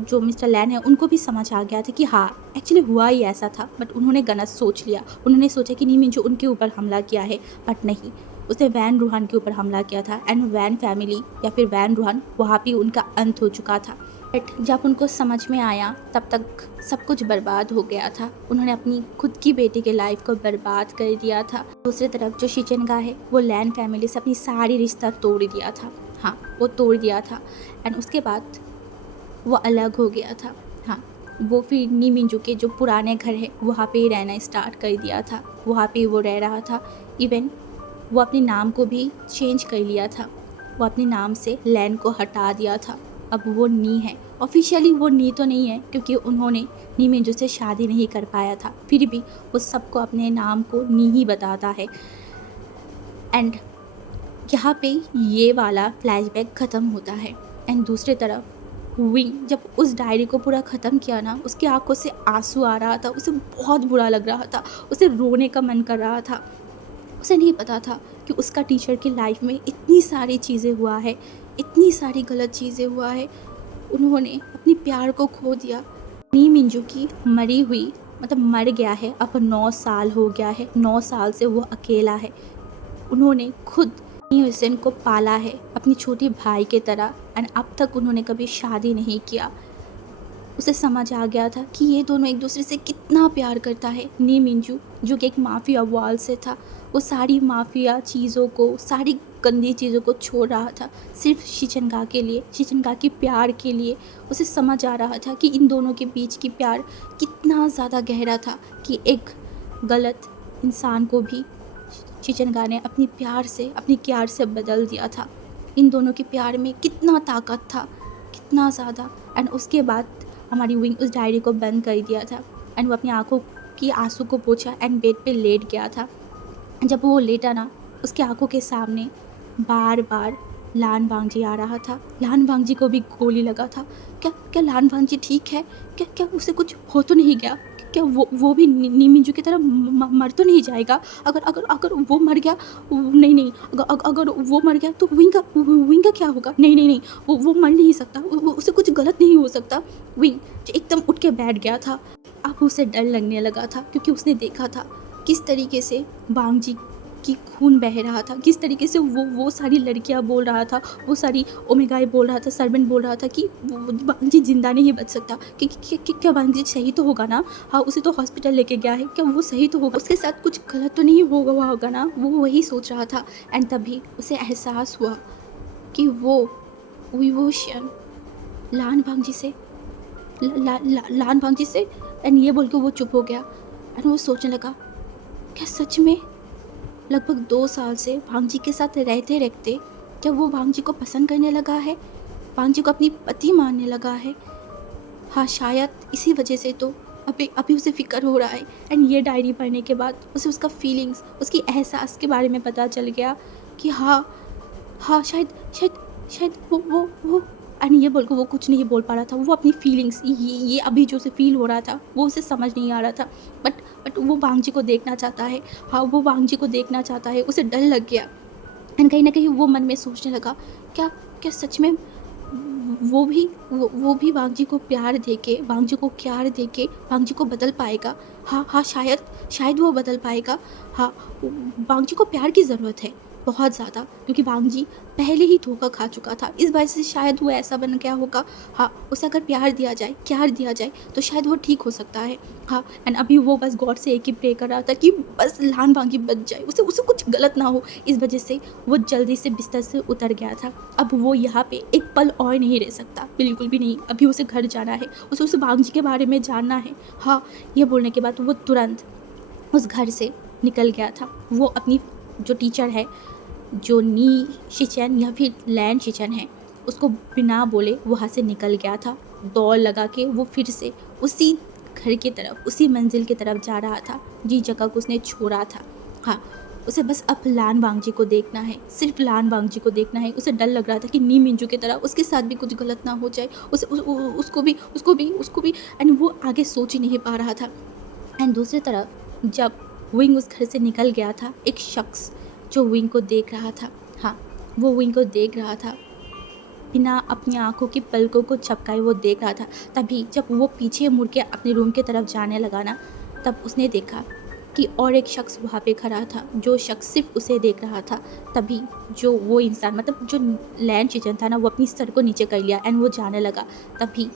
जो मिस्टर लैन है उनको भी समझ आ गया था कि हाँ एक्चुअली हुआ ही ऐसा था, बट उन्होंने गलत सोच लिया। उन्होंने सोचा कि नी मिंजू उनके ऊपर हमला किया है, बट नहीं, उसने वैन रूहान के ऊपर हमला किया था एंड वैन फैमिली या फिर वैन रूहान वहाँ भी उनका अंत हो चुका था। बट जब उनको समझ में आया तब तक सब कुछ बर्बाद हो गया था। उन्होंने अपनी खुद की बेटी के लाइफ को बर्बाद कर दिया था। दूसरी तरफ जो शीचनका है वो लैन फैमिली से अपनी सारी रिश्ता तोड़ दिया था। हाँ, वो तोड़ दिया था एंड उसके बाद वो अलग हो गया था। हाँ, वो फिर नी मिंजू के जो पुराने घर है वहाँ पे रहना स्टार्ट कर दिया था, वहाँ पे वो रह रहा था। इवन वो अपने नाम को भी चेंज कर लिया था, वो अपने नाम से लैन को हटा दिया था। अब वो नी है, ऑफिशियली वो नी तो नहीं है क्योंकि उन्होंने नी मिंजू से शादी नहीं कर पाया था, फिर भी वो सबको अपने नाम को नी ही बताता है। एंड यहाँ पे ये वाला फ्लैशबैक ख़त्म होता है। एंड दूसरी तरफ विंग जब उस डायरी को पूरा ख़त्म किया ना, उसकी आंखों से आंसू आ रहा था, उसे बहुत बुरा लग रहा था, उसे रोने का मन कर रहा था। उसे नहीं पता था कि उसका टीचर की लाइफ में इतनी सारी चीज़ें हुआ है, इतनी सारी गलत चीज़ें हुआ है। उन्होंने अपनी प्यार को खो दिया। नी मिंजू की मरी हुई मतलब मर गया है, अब 9 साल हो गया है, 9 साल से वो अकेला है। उन्होंने खुद नी हुसैन को पाला है अपनी छोटे भाई की तरह। एंड अब तक उन्होंने कभी शादी नहीं किया। उसे समझ आ गया था कि ये दोनों एक दूसरे से कितना प्यार करता है। नी मिंजू जो कि एक माफिया वाल से था, वो सारी माफिया चीज़ों को, सारी गंदी चीज़ों को छोड़ रहा था सिर्फ शिचनगा के लिए, शिचनगा के प्यार के लिए। उसे समझ आ रहा था कि इन दोनों के बीच की प्यार कितना ज़्यादा गहरा था कि एक गलत इंसान को भी शिचनगा ने अपनी प्यार से, अपनी क्यार से बदल दिया था। इन दोनों के प्यार में कितना ताकत था, कितना ज़्यादा। एंड उसके बाद हमारी विंग उस डायरी को बंद कर दिया था। एंड वो अपनी आंखों की आंसू को पोंछा एंड बेड पे लेट गया था। जब वो लेटा ना, उसकी आंखों के सामने बार बार लान वांगजी आ रहा था। लान वांगजी को भी गोली लगा था। क्या क्या लान वांगजी ठीक है? क्या क्या उसे कुछ हो तो नहीं गया? क्या वो भी नी मिंजू की तरह मर तो नहीं जाएगा? अगर अगर अगर वो मर गया, नहीं नहीं, अगर वो मर गया तो विंग का क्या होगा? नहीं नहीं नहीं, वो मर नहीं सकता, उसे कुछ गलत नहीं हो सकता। विंग एकदम उठ के बैठ गया था। अब उसे डर लगने लगा था क्योंकि उसने देखा था किस तरीके से वांगजी की खून बह रहा था, किस तरीके से वो सारी लड़कियां बोल रहा था, वो सारी ओमेगाई बोल रहा था, सर्वेंट बोल रहा था कि वांगजी जिंदा नहीं बच सकता। क्या वांगजी सही तो होगा ना? हाँ, उसे तो हॉस्पिटल लेके गया है, क्या वो सही तो होगा? उसके साथ कुछ गलत तो नहीं होगा ना? वो वही सोच रहा था। एंड तभी उसे एहसास हुआ कि वो विभूषण लान वांगजी से लान वांगजी से। एंड ये बोल के वो चुप हो गया। एंड वो सोचने लगा, क्या सच में लगभग 2 साल से वांगजी के साथ रहते रहते क्या वो वांगजी को पसंद करने लगा है, वांगजी को अपनी पति मानने लगा है? हाँ, शायद इसी वजह से तो अभी अभी उसे फिक्र हो रहा है। एंड ये डायरी पढ़ने के बाद उसे उसका फीलिंग्स, उसकी एहसास के बारे में पता चल गया कि हाँ हाँ, शायद शायद शायद वो। एंड ये बोल के वो कुछ नहीं बोल पा रहा था। वो अपनी फीलिंग्स, ये अभी जो उसे फील हो रहा था वो उसे समझ नहीं आ रहा था। बट वो वांगजी को देखना चाहता है। हाँ, वो वांगजी को देखना चाहता है। उसे डर लग गया। एंड कहीं ना कहीं वो मन में सोचने लगा, क्या क्या सच में वो भी वांगजी को प्यार देके, वांगजी को क्यार देके वांगजी को बदल पाएगा? हाँ हाँ, शायद वो बदल पाएगा। हाँ, वांगजी को प्यार की ज़रूरत है बहुत ज़्यादा, क्योंकि वांगजी पहले ही धोखा खा चुका था। इस वजह से शायद वो ऐसा बन गया होगा। हाँ, उसे अगर प्यार दिया जाए, क्यार दिया जाए तो शायद वो ठीक हो सकता है। हाँ, एंड अभी वो बस गॉड से एक ही प्रे कर रहा था कि बस लान वांगी बच जाए, उसे कुछ गलत ना हो। इस वजह से वो जल्दी से बिस्तर से उतर गया था। अब वो यहाँ पे एक पल और नहीं रह सकता, बिल्कुल भी नहीं। अभी उसे घर जाना है, उसे वांगजी के बारे में जानना है। हाँ, ये बोलने के बाद वो तुरंत उस घर से निकल गया था। वो अपनी जो टीचर है, जो नी शिचन या फिर लैन शिचन है, उसको बिना बोले वहाँ से निकल गया था। दौड़ लगा के वो फिर से उसी घर की तरफ, उसी मंजिल की तरफ जा रहा था जिस जगह को उसने छोड़ा था। हाँ, उसे बस अब लान वांगजी को देखना है, सिर्फ लान वांगजी को देखना है। उसे डर लग रहा था कि नी मिंजू की तरह उसके साथ भी कुछ गलत ना हो जाए, उसको भी। एंड वो आगे सोच ही नहीं पा रहा था। एंड दूसरी तरफ जब विंग उस घर से निकल गया था, एक शख्स जो विंग को देख रहा था, हाँ, वो विंग को देख रहा था, बिना अपनी आंखों की पलकों को झपकाए वो देख रहा था। तभी जब वो पीछे मुड़ के अपने रूम की तरफ जाने लगा ना, तब उसने देखा कि और एक शख्स वहाँ पे खड़ा था, जो शख्स सिर्फ उसे देख रहा था। तभी जो वो इंसान, मतलब जो लैन शिचन था ना, वो अपनी सर को नीचे कर लिया एंड वो जाने लगा। तभी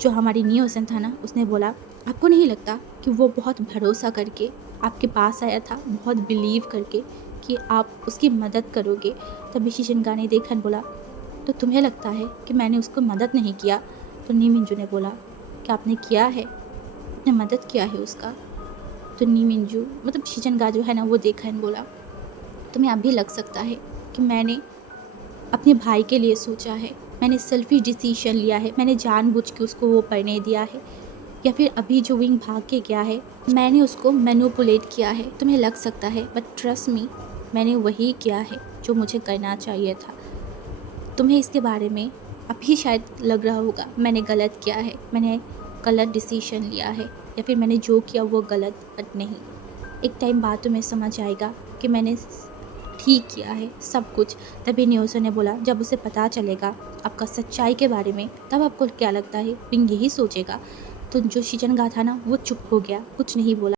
जो हमारी नी हुसैन था ना, उसने बोला, आपको नहीं लगता कि वो बहुत भरोसा करके आपके पास आया था, बहुत बिलीव करके कि आप उसकी मदद करोगे? तभी शिशनगा ने देखा, बोला, तो तुम्हें लगता है कि मैंने उसको मदद नहीं किया? तो नी मिंजू ने बोला कि आपने किया है, आपने मदद किया है उसका। तो नी मिंजू मतलब शीजनगा जो है ना वो देखा एंड बोला, तुम्हें अब भी लग सकता है कि मैंने अपने भाई के लिए सोचा है, मैंने सेल्फिश डिसीजन लिया है, मैंने जानबूझ के उसको वो पढ़ने दिया है, या फिर अभी जो विंग भाग के गया है मैंने उसको मैनिपुलेट किया है, तुम्हें लग सकता है, बट ट्रस्ट मी मैंने वही किया है जो मुझे करना चाहिए था। तुम्हें इसके बारे में अभी शायद लग रहा होगा मैंने गलत किया है, मैंने गलत डिसीजन लिया है, या फिर मैंने जो किया वो गलत, बट नहीं, एक टाइम बाद तुम्हें समझ आएगा कि मैंने ठीक किया है सब कुछ। तभी न्योसो ने बोला, जब उसे पता चलेगा आपका सच्चाई के बारे में तब आपको क्या लगता है विंग यही सोचेगा। तो जो शीजनगा था ना वो चुप हो गया, कुछ नहीं बोला।